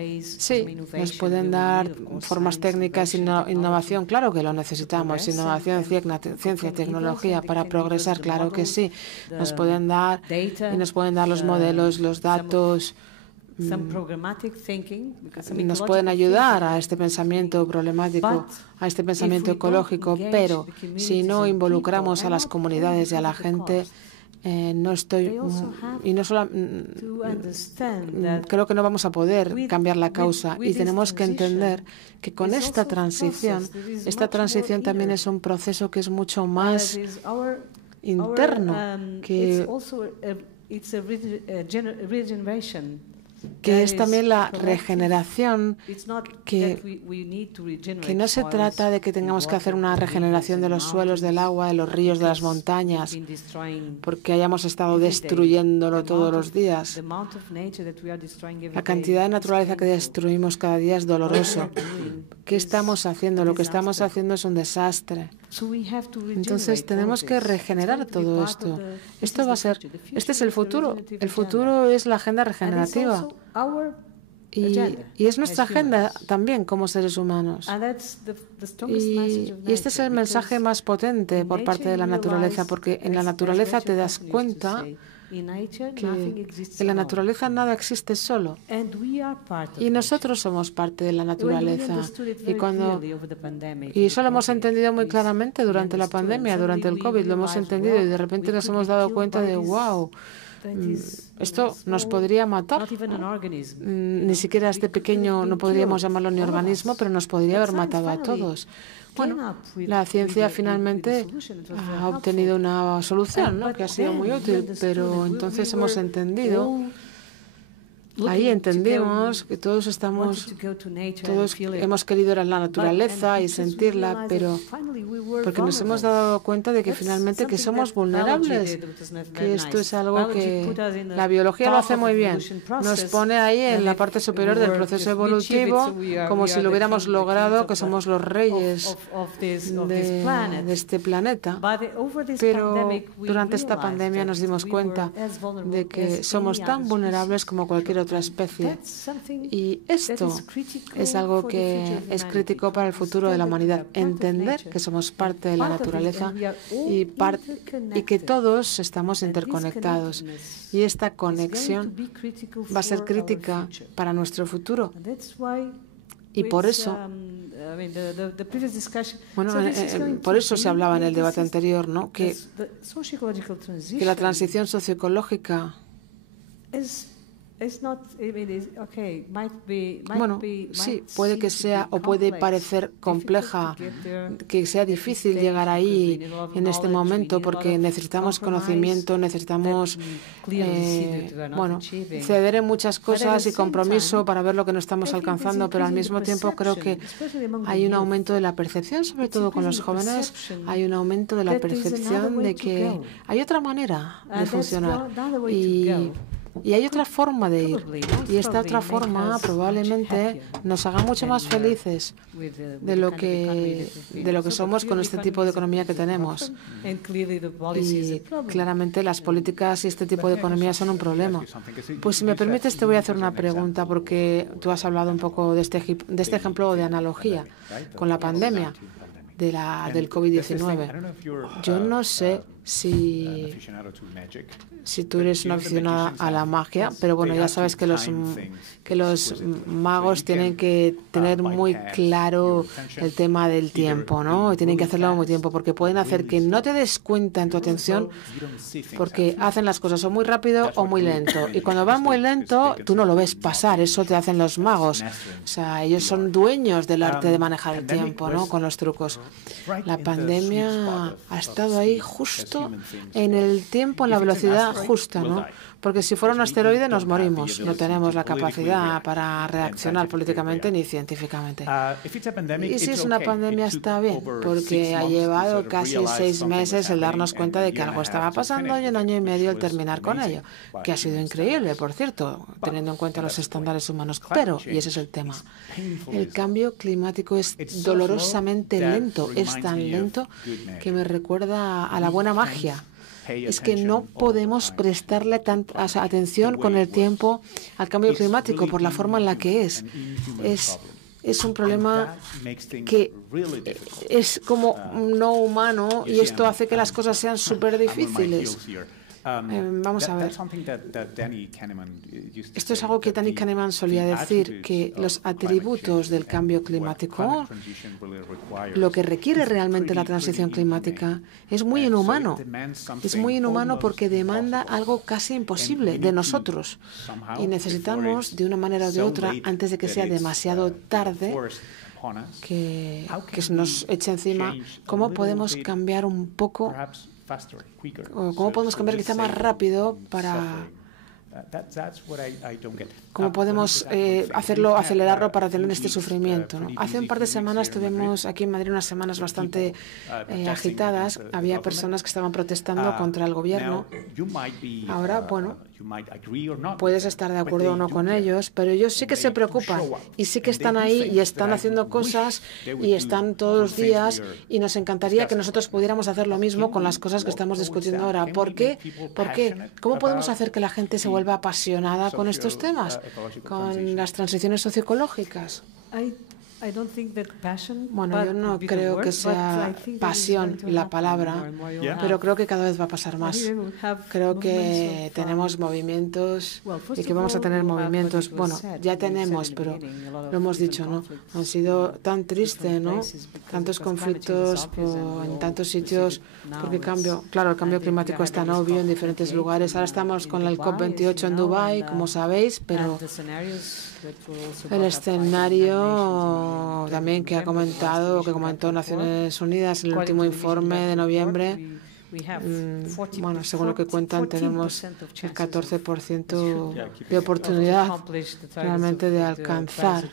dar formas técnicas, innovación, claro que lo necesitamos, innovación, ciencia, tecnología para progresar, claro que sí, nos pueden dar los modelos, los datos, nos pueden ayudar a este pensamiento problemático, a este pensamiento ecológico, pero si no involucramos a las comunidades y a la gente, creo que no vamos a poder cambiar la causa, y tenemos que entender que con esta transición también es un proceso que es mucho más interno, que es también la regeneración, que no se trata de que tengamos que hacer una regeneración de los suelos, del agua, de los ríos, de las montañas, porque hayamos estado destruyéndolo todos los días. La cantidad de naturaleza que destruimos cada día es doloroso. ¿Qué estamos haciendo? Lo que estamos haciendo es un desastre. Entonces tenemos que regenerar todo esto. Este es el futuro. El futuro es la agenda regenerativa. Y es nuestra agenda también como seres humanos. Y este es el mensaje más potente por parte de la naturaleza, porque en la naturaleza te das cuenta que en la naturaleza nada existe solo. Y nosotros somos parte de la naturaleza. Y eso lo hemos entendido muy claramente durante la pandemia, durante el COVID, lo hemos entendido y de repente nos hemos dado cuenta de, wow, esto nos podría matar. Ni siquiera este pequeño, no podríamos llamarlo ni organismo, pero nos podría haber matado a todos. Bueno, la ciencia finalmente ha obtenido una solución, ¿no?, que ha sido muy útil, pero entonces hemos entendido, ahí entendimos que todos hemos querido ir a la naturaleza y sentirla, pero porque nos hemos dado cuenta de que finalmente que somos vulnerables, que esto es algo que la biología lo hace muy bien. Nos pone ahí en la parte superior del proceso evolutivo como si lo hubiéramos logrado, que somos los reyes de este planeta. Pero durante esta pandemia nos dimos cuenta de que somos tan vulnerables como cualquier otra especie. Y esto es algo que es crítico para el futuro de la humanidad. Entender que somos parte de la naturaleza y que todos estamos interconectados. Y esta conexión va a ser crítica para nuestro futuro. Y por eso, por eso se hablaba en el debate anterior, ¿no?, que la transición socioecológica sí, puede que sea o puede parecer compleja, que sea difícil llegar ahí en este momento porque necesitamos conocimiento, necesitamos ceder en muchas cosas y compromiso para ver lo que no estamos alcanzando, pero al mismo tiempo creo que hay un aumento de la percepción, sobre todo con los jóvenes, hay un aumento de la percepción de que hay otra manera de funcionar y hay otra forma de ir. Y esta otra forma probablemente nos haga mucho más felices de lo que somos con este tipo de economía que tenemos. Y claramente las políticas y este tipo de economía son un problema. Pues si me permites te voy a hacer una pregunta porque tú has hablado un poco de este ejemplo de analogía con la pandemia del COVID-19. Yo no sé si tú eres una aficionada a la magia, pero bueno, ya sabes que los magos tienen que tener muy claro el tema del tiempo, ¿no? Y tienen que hacerlo muy tiempo, porque pueden hacer que no te des cuenta en tu atención, porque hacen las cosas o muy rápido o muy lento. Y cuando van muy lento, tú no lo ves pasar, eso te hacen los magos. O sea, ellos son dueños del arte de manejar el tiempo, ¿no?, con los trucos. La pandemia ha estado ahí justo en el tiempo, en la velocidad justa, ¿no? Porque si fuera un asteroide nos morimos. No tenemos la capacidad para reaccionar políticamente ni científicamente. Y si es una pandemia está bien, porque ha llevado casi 6 meses el darnos cuenta de que algo estaba pasando y 1 año y medio el terminar con ello, que ha sido increíble, por cierto, teniendo en cuenta los estándares humanos. Pero, y ese es el tema, el cambio climático es dolorosamente lento, es tan lento que me recuerda a la buena magia. Es que no podemos prestarle tanta atención con el tiempo al cambio climático por la forma en la que es. Es un problema que es como no humano y esto hace que las cosas sean súper difíciles. Vamos a ver. Esto es algo que Danny Kahneman solía decir, que los atributos del cambio climático, lo que requiere realmente la transición climática, es muy inhumano. Es muy inhumano porque demanda algo casi imposible de nosotros. Y necesitamos, de una manera o de otra, antes de que sea demasiado tarde, que se nos eche encima, cómo podemos cambiar un poco, o cómo podemos cambiar quizá más rápido para... ¿Cómo podemos acelerarlo para tener este sufrimiento, ¿no? Hace un par de semanas tuvimos aquí en Madrid unas semanas bastante agitadas. Había personas que estaban protestando contra el gobierno. Ahora, bueno, puedes estar de acuerdo o no con ellos, pero ellos sí que se preocupan y sí que están ahí y están haciendo cosas y están todos los días y nos encantaría que nosotros pudiéramos hacer lo mismo con las cosas que estamos discutiendo ahora. ¿Por qué? ¿Cómo podemos hacer que la gente se vuelva apasionada con estos temas, con las transiciones socioecológicas? Bueno, yo no creo que sea pasión la palabra, pero creo que cada vez va a pasar más. Creo que tenemos movimientos y que vamos a tener movimientos. Bueno, ya tenemos, pero lo hemos dicho, ¿no? Han sido tan tristes, ¿no? Tantos conflictos en tantos sitios, porque claro, el cambio climático es tan obvio en diferentes lugares. Ahora estamos con el COP28 en Dubái, como sabéis, pero el escenario también que comentó Naciones Unidas en el último informe de noviembre, bueno, según lo que cuentan, tenemos el 14% de oportunidad realmente de alcanzar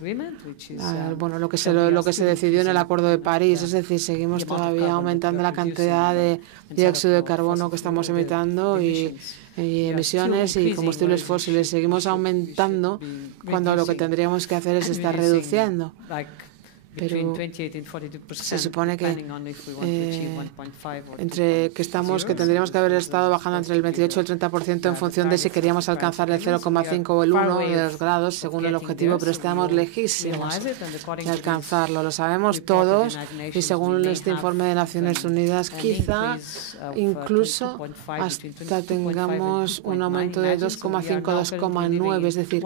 bueno, lo que se decidió en el Acuerdo de París. Es decir, seguimos todavía aumentando la cantidad de dióxido de carbono que estamos emitiendo y emisiones y combustibles fósiles. Seguimos aumentando cuando lo que tendríamos que hacer es estar reduciendo. Pero se supone que tendríamos que haber estado bajando entre el 28 y el 30% en función de si queríamos alcanzar el 0,5 o el 1 de los grados según el objetivo, pero estamos lejísimos de alcanzarlo. Lo sabemos todos y según este informe de Naciones Unidas, quizá incluso hasta tengamos un aumento de 2,5 a 2,9, es decir,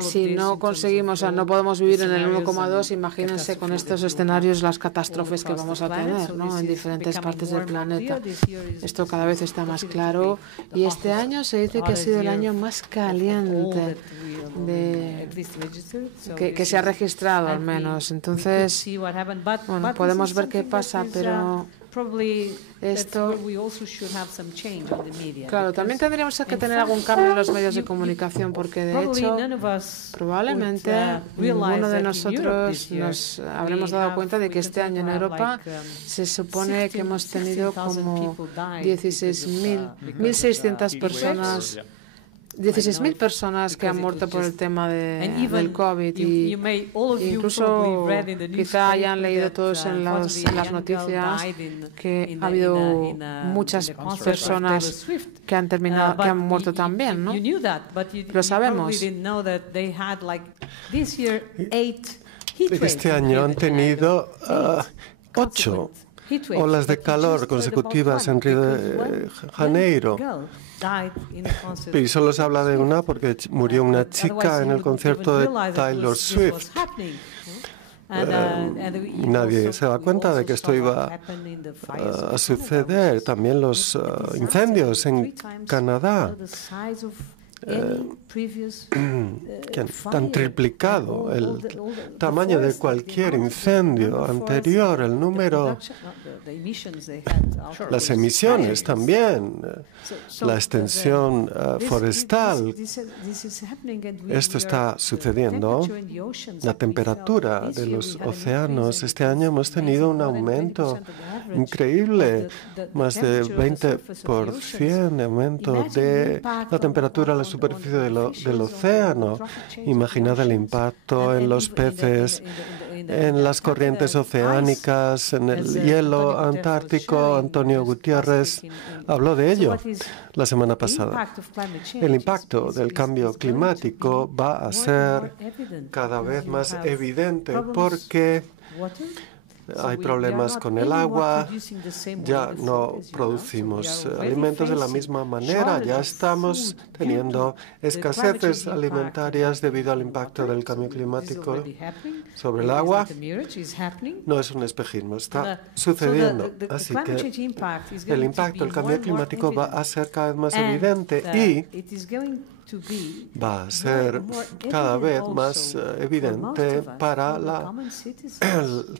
si no conseguimos, no podemos vivir en el 1,2, imagínense con estos escenarios las catástrofes que vamos a tener, ¿no? En diferentes partes del planeta. Esto cada vez está más claro y este año se dice que ha sido el año más caliente que se ha registrado al menos. Entonces, bueno, podemos ver qué pasa, pero esto, claro, también tendríamos que tener algún cambio en los medios de comunicación, porque de hecho, probablemente ninguno de nosotros nos habremos dado cuenta de que este año en Europa se supone que hemos tenido como 1.600 personas. 16.000 personas que han muerto por el tema del COVID y incluso quizá hayan leído todos en las noticias que ha habido muchas personas que han muerto también, ¿no? Lo sabemos. Este año han tenido 8 olas de calor consecutivas en Río de Janeiro. Y solo se habla de una porque murió una chica en el concierto de Taylor Swift. Nadie se da cuenta de que esto iba a suceder. También los incendios en Canadá, que han triplicado el tamaño de cualquier incendio anterior, el número, las emisiones también, la extensión forestal. Esto está sucediendo. La temperatura de los océanos, este año hemos tenido un aumento increíble, más de 20% de aumento de la temperatura a la superficie del océano. Imaginad el impacto en los peces, en las corrientes oceánicas, en el hielo antártico. Antonio Gutiérrez habló de ello la semana pasada. El impacto del cambio climático va a ser cada vez más evidente porque hay problemas con el agua, ya no producimos alimentos de la misma manera, ya estamos teniendo escaseces alimentarias debido al impacto del cambio climático sobre el agua. No es un espejismo, está sucediendo. Así que el impacto del cambio climático va a ser cada vez más evidente y va a ser cada vez más evidente para el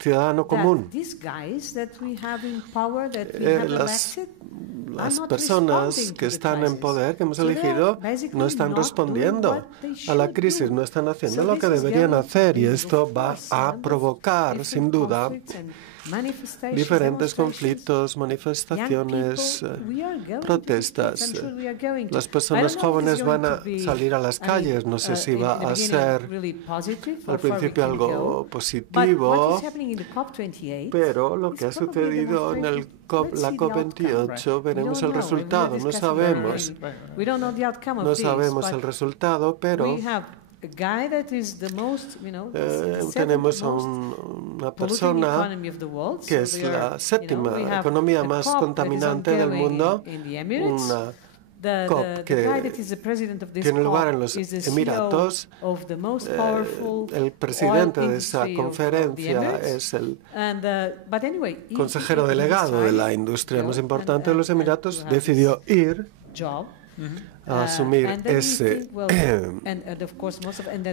ciudadano común. Las personas que están en poder, que hemos elegido, no están respondiendo a la crisis, no están haciendo lo que deberían hacer y esto va a provocar, sin duda, diferentes conflictos, manifestaciones, protestas. Las personas jóvenes van a salir a las calles. No sé si va a ser al principio algo positivo, pero lo que ha sucedido en la COP28, veremos el resultado. No sabemos el resultado, pero tenemos a una persona que es la séptima economía más contaminante del mundo, una COP que tiene lugar en los Emiratos. El presidente de esa conferencia es el consejero delegado de la industria más importante de los Emiratos. Decidió ir a asumir ese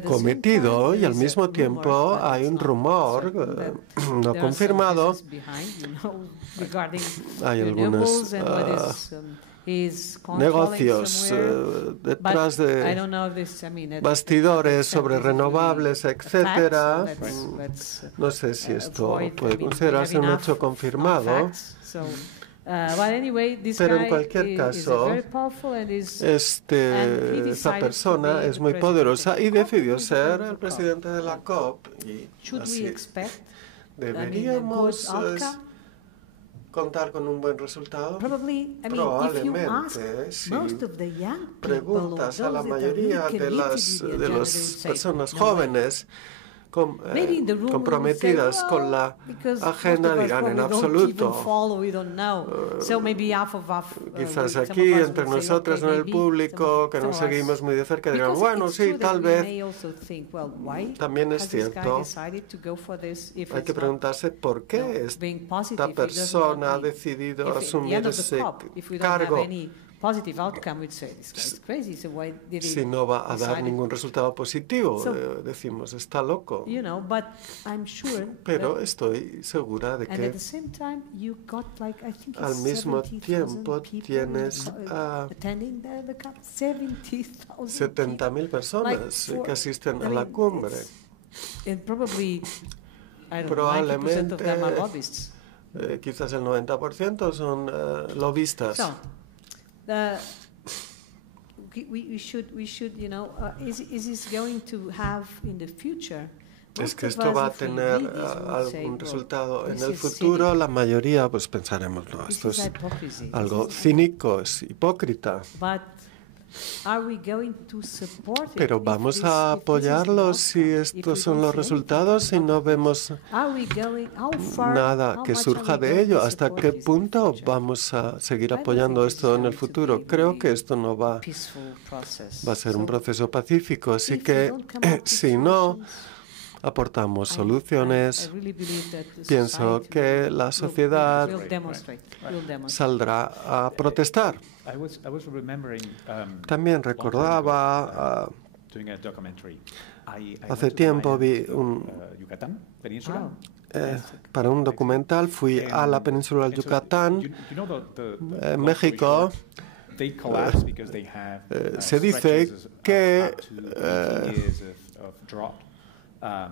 cometido y al mismo tiempo hay un rumor no confirmado. Hay algunos negocios detrás de bastidores sobre renovables, etcétera. No sé si esto puede considerarse un hecho confirmado. Pero en cualquier caso, esta persona es muy poderosa y decidió ser el presidente de la COP. Y así deberíamos contar con un buen resultado. Probablemente, si preguntas a la mayoría de las personas jóvenes comprometidas con la agenda, dirán en absoluto. Quizás aquí, entre nosotros, en el público, que no seguimos muy de cerca, dirán, bueno, sí, tal vez. También es cierto. Hay que preguntarse por qué esta persona ha decidido asumir ese cargo. Si no va a dar ningún resultado positivo, decimos, está loco. Pero estoy segura de que al mismo tiempo tienes a 70.000 personas que asisten a la cumbre. Probablemente, quizás el 90% son lobistas. Es que esto va a tener algún resultado en el futuro. La mayoría, pues pensaremos, no, esto es algo cínico, es hipócrita. Pero vamos a apoyarlo si estos son los resultados y no vemos nada que surja de ello. ¿Hasta qué punto vamos a seguir apoyando esto en el futuro? Creo que esto no va a ser un proceso pacífico. Así que si no aportamos soluciones, pienso que la sociedad saldrá a protestar. También recordaba, hace tiempo vi para un documental, fui a la península del Yucatán, en México. Se dice que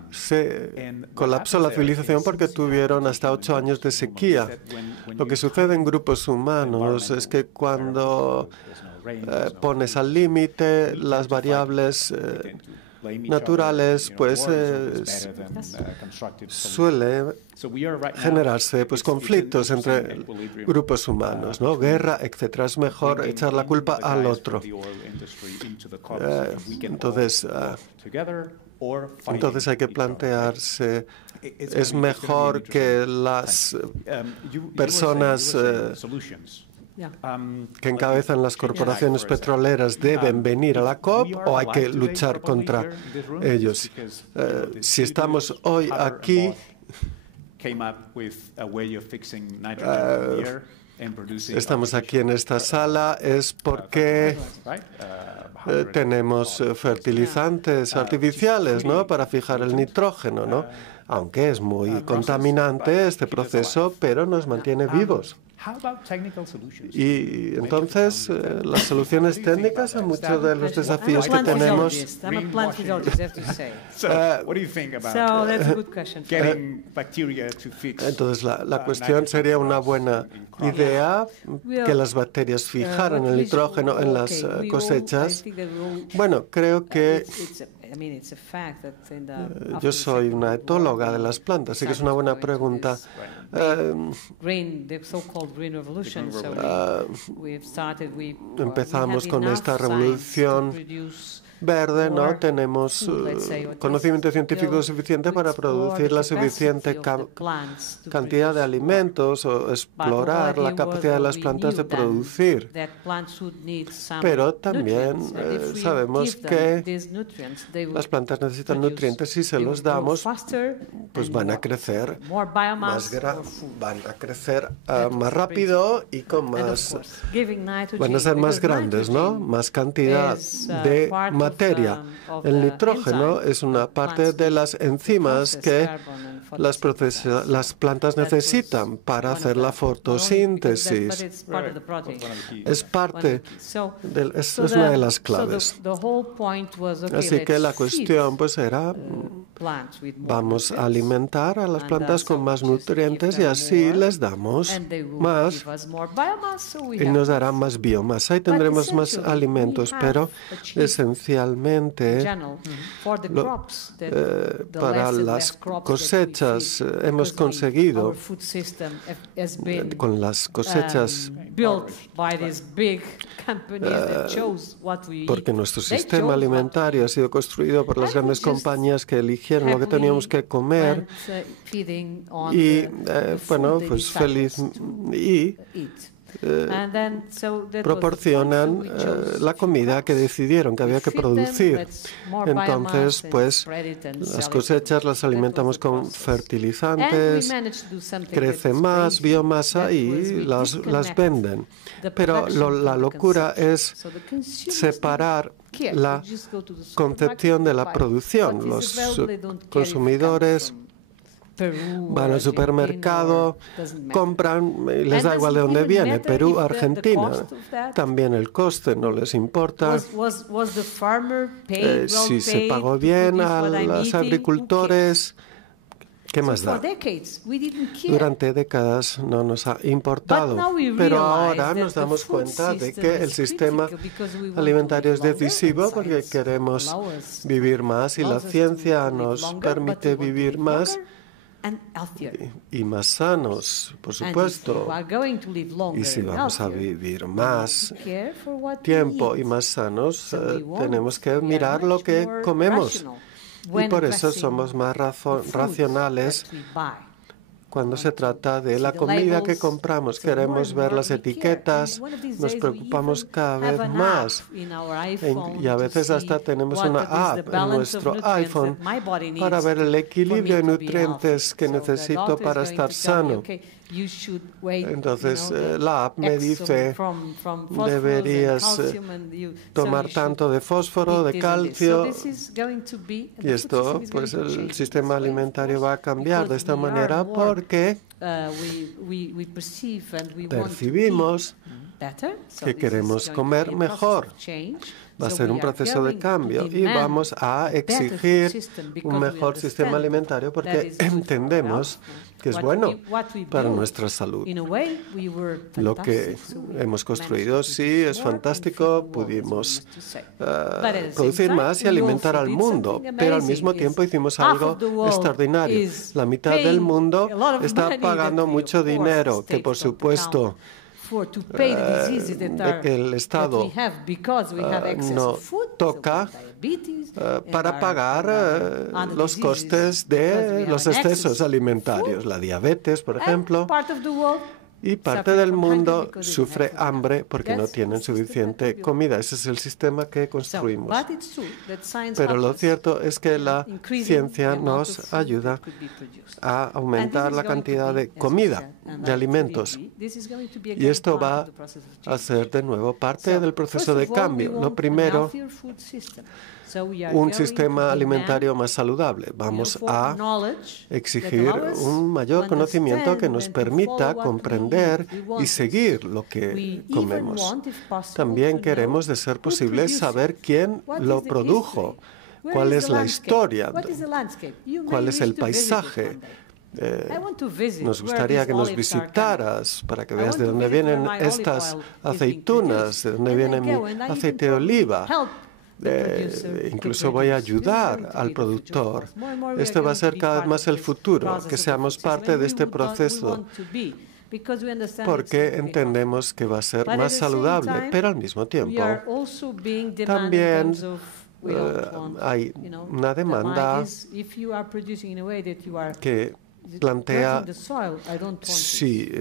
se colapsó la civilización porque tuvieron hasta 8 años de sequía. Lo que sucede en grupos humanos es que cuando pones al límite las variables naturales, pues suele generarse pues conflictos entre grupos humanos, ¿no? Guerra, etcétera. Es mejor echar la culpa al otro. Entonces hay que plantearse, es mejor que las personas que encabezan las corporaciones petroleras deben venir a la COP o hay que luchar contra ellos. Si estamos hoy aquí, estamos aquí en esta sala es porque tenemos fertilizantes artificiales, ¿no?, para fijar el nitrógeno, ¿no? Aunque es muy contaminante este proceso, pero nos mantiene vivos. Y entonces las soluciones técnicas a muchos de los desafíos que tenemos. Entonces la cuestión sería una buena idea que las bacterias fijaran el nitrógeno en las cosechas. Bueno, creo que yo soy una etóloga de las plantas, así que es una buena pregunta. Empezamos con esta revolución verde, ¿no? Tenemos conocimiento científico suficiente para producir la suficiente cantidad de alimentos o explorar la capacidad de las plantas de producir. Pero también sabemos que las plantas necesitan nutrientes. Si se los damos, pues van a crecer más rápido y van a ser más grandes, ¿no? Más cantidad de materia. El nitrógeno es una parte de las enzimas que las plantas necesitan para hacer la fotosíntesis. Es una de las claves. Así que la cuestión pues era, vamos a alimentar a las plantas con más nutrientes y así les damos más y nos darán más biomasa y tendremos más alimentos, pero esencialmente para las cosechas hemos conseguido, con las cosechas, porque nuestro sistema alimentario ha sido construido por las grandes compañías que eligieron lo que teníamos que comer y, bueno, pues feliz y proporcionan la comida que decidieron que había que producir. Entonces, pues, las cosechas las alimentamos con fertilizantes, crece más biomasa y las venden. Pero la locura es separar la concepción de la producción. Los consumidores van al supermercado, compran, y les da igual de dónde viene. Perú, Argentina, también el coste no les importa. Si se pagó bien a los agricultores, ¿qué más da? Durante décadas no nos ha importado, pero ahora nos damos cuenta de que el sistema alimentario es decisivo porque queremos vivir más y la ciencia nos permite vivir más y más sanos, por supuesto. Y si vamos a vivir más tiempo y más sanos, tenemos que mirar lo que comemos. Y por eso somos más racionales cuando se trata de la comida que compramos. Queremos ver las etiquetas, nos preocupamos cada vez más. Y a veces hasta tenemos una app en nuestro iPhone para ver el equilibrio de nutrientes que necesito para estar sano. Entonces la app me dice, deberías tomar tanto de fósforo, de calcio, y esto, pues el sistema alimentario va a cambiar de esta manera porque percibimos que queremos comer mejor. Va a ser un proceso de cambio y vamos a exigir un mejor sistema alimentario porque entendemos que es bueno para nuestra salud. Lo que hemos construido sí es fantástico, pudimos producir más y alimentar al mundo, pero al mismo tiempo hicimos algo extraordinario. La mitad del mundo está pagando mucho dinero, que por supuesto de que el Estado no toca para pagar los costes de los excesos alimentarios, la diabetes, por ejemplo. Y parte del mundo sufre hambre porque no tienen suficiente comida. Ese es el sistema que construimos. Pero lo cierto es que la ciencia nos ayuda a aumentar la cantidad de comida, de alimentos. Y esto va a ser de nuevo parte del proceso de cambio. Lo primero, un sistema alimentario más saludable. Vamos a exigir un mayor conocimiento que nos permita comprender y seguir lo que comemos. También queremos, de ser posible, saber quién lo produjo, cuál es la historia, cuál es el paisaje. Nos gustaría que nos visitaras para que veas de dónde vienen estas aceitunas, de dónde viene mi aceite de oliva. Incluso voy a ayudar al productor. Esto va a ser cada vez más el futuro, que seamos parte de este proceso, porque entendemos que va a ser más saludable, pero al mismo tiempo también hay una demanda que plantea si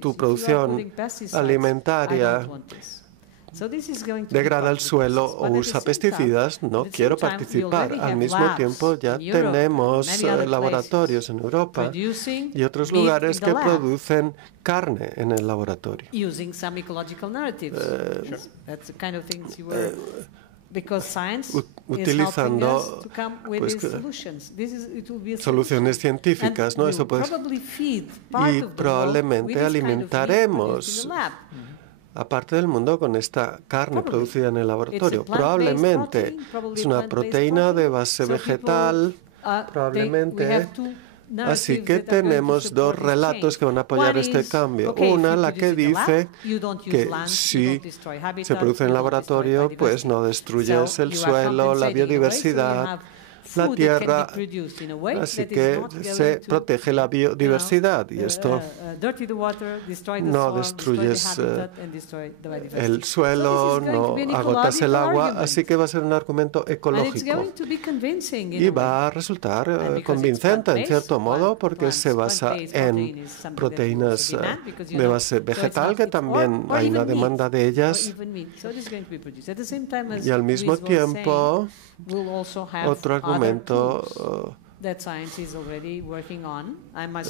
tu producción alimentaria degrada el suelo o usa pesticidas, no quiero participar. Al mismo tiempo, ya tenemos laboratorios en Europa y otros lugares que producen carne en el laboratorio. Utilizando soluciones científicas, ¿no? Eso puede, y probablemente alimentaremos a parte del mundo con esta carne producida en el laboratorio. Probablemente es una proteína de base vegetal, probablemente. Así que tenemos dos relatos que van a apoyar este cambio. Una, la que dice que si se produce en el laboratorio, pues no destruyes el suelo, la biodiversidad, la tierra, así que se protege la biodiversidad y esto no destruyes el suelo, no agotas el agua, así que va a ser un argumento ecológico y va a resultar convincente en cierto modo porque se basa en proteínas de base vegetal, que también hay una demanda de ellas, y al mismo tiempo otro argumento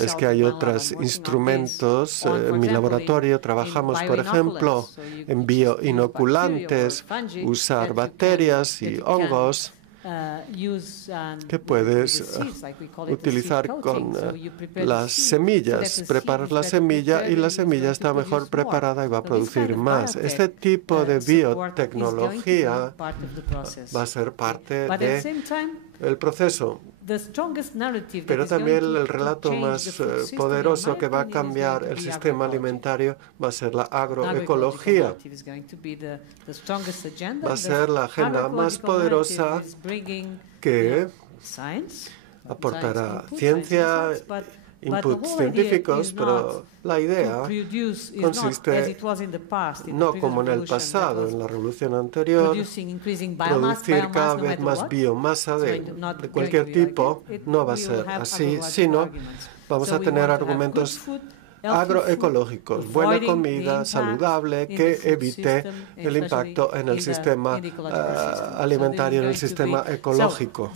es que hay otros instrumentos. En mi laboratorio trabajamos, por ejemplo, en bioinoculantes, usar bacterias y hongos que puedes utilizar con las semillas, preparar la semilla y la semilla está mejor preparada y va a producir más. Este tipo de biotecnología va a ser parte del proceso. Pero también el relato más poderoso que va a cambiar el sistema alimentario va a ser la agroecología. Va a ser la agenda más poderosa que aportará ciencia, inputs científicos, pero la idea consiste, no como en el pasado, en la revolución anterior, producir cada vez más biomasa de cualquier tipo. No va a ser así, sino vamos a tener argumentos agroecológicos, buena comida saludable que evite el impacto en el sistema alimentario, en el sistema ecológico.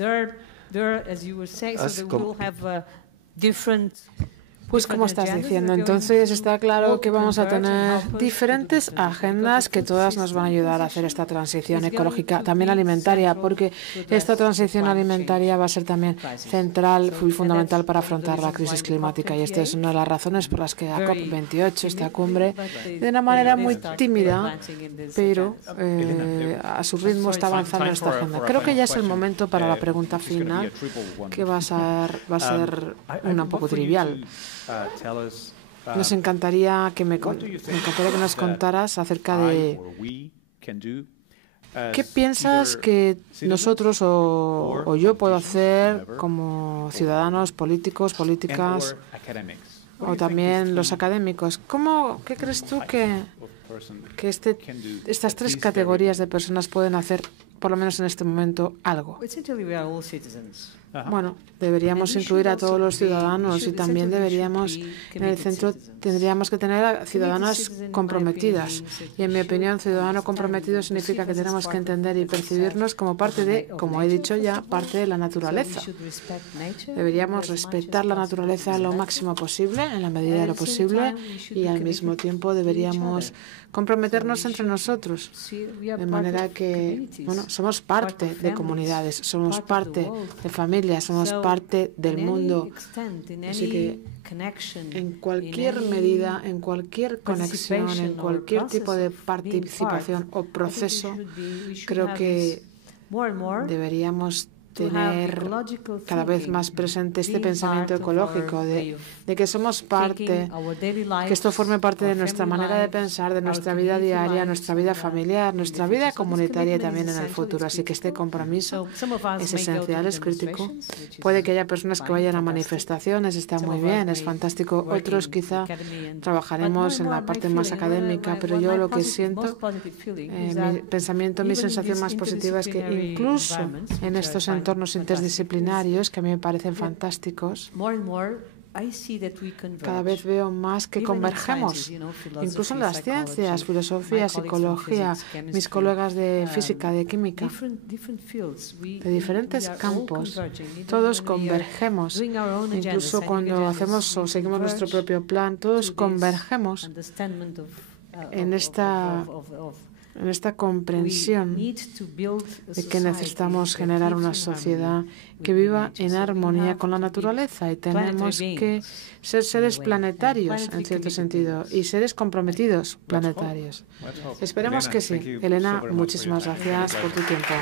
Pues como estás diciendo, entonces está claro que vamos a tener diferentes agendas que todas nos van a ayudar a hacer esta transición ecológica, también alimentaria, porque esta transición alimentaria va a ser también central y fundamental para afrontar la crisis climática. Y esta es una de las razones por las que la COP28, esta cumbre, de una manera muy tímida, pero a su ritmo está avanzando en esta agenda. Creo que ya es el momento para la pregunta final, que va a ser una un poco trivial. Nos encantaría que nos contaras acerca de qué piensas que nosotros o yo puedo hacer como ciudadanos, políticos, políticas o también los académicos. ¿Qué crees tú que estas tres categorías de personas pueden hacer, por lo menos en este momento, algo? Bueno, deberíamos incluir a todos los ciudadanos y también en el centro tendríamos que tener a ciudadanas comprometidas. Y en mi opinión, ciudadano comprometido significa que tenemos que entender y percibirnos como parte de, como he dicho ya, parte de la naturaleza. Deberíamos respetar la naturaleza lo máximo posible, en la medida de lo posible, y al mismo tiempo deberíamos comprometernos entre nosotros, de manera que, bueno, somos parte de comunidades, somos parte de familias, somos parte del mundo. Así que en cualquier medida, en cualquier conexión, en cualquier tipo de participación o proceso, creo que deberíamos tener cada vez más presente este pensamiento ecológico, de que somos parte, que esto forme parte de nuestra manera de pensar, de nuestra vida diaria, nuestra vida familiar, nuestra vida comunitaria y también en el futuro. Así que este compromiso es esencial, es crítico. Puede que haya personas que vayan a manifestaciones, está muy bien, es fantástico. Otros quizá trabajaremos en la parte más académica, pero yo lo que siento, mi pensamiento, mi sensación más positiva es que incluso en estos entornos interdisciplinarios, que a mí me parecen fantásticos, cada vez veo más que convergemos, incluso en las ciencias, filosofía, psicología, mis colegas de física, de química, de diferentes campos, todos convergemos, incluso cuando hacemos o seguimos nuestro propio plan, todos convergemos en esta comprensión de que necesitamos generar una sociedad que viva en armonía con la naturaleza y tenemos que ser seres planetarios, en cierto sentido, y seres comprometidos planetarios. Esperemos que sí. Elena, muchísimas gracias por tu tiempo.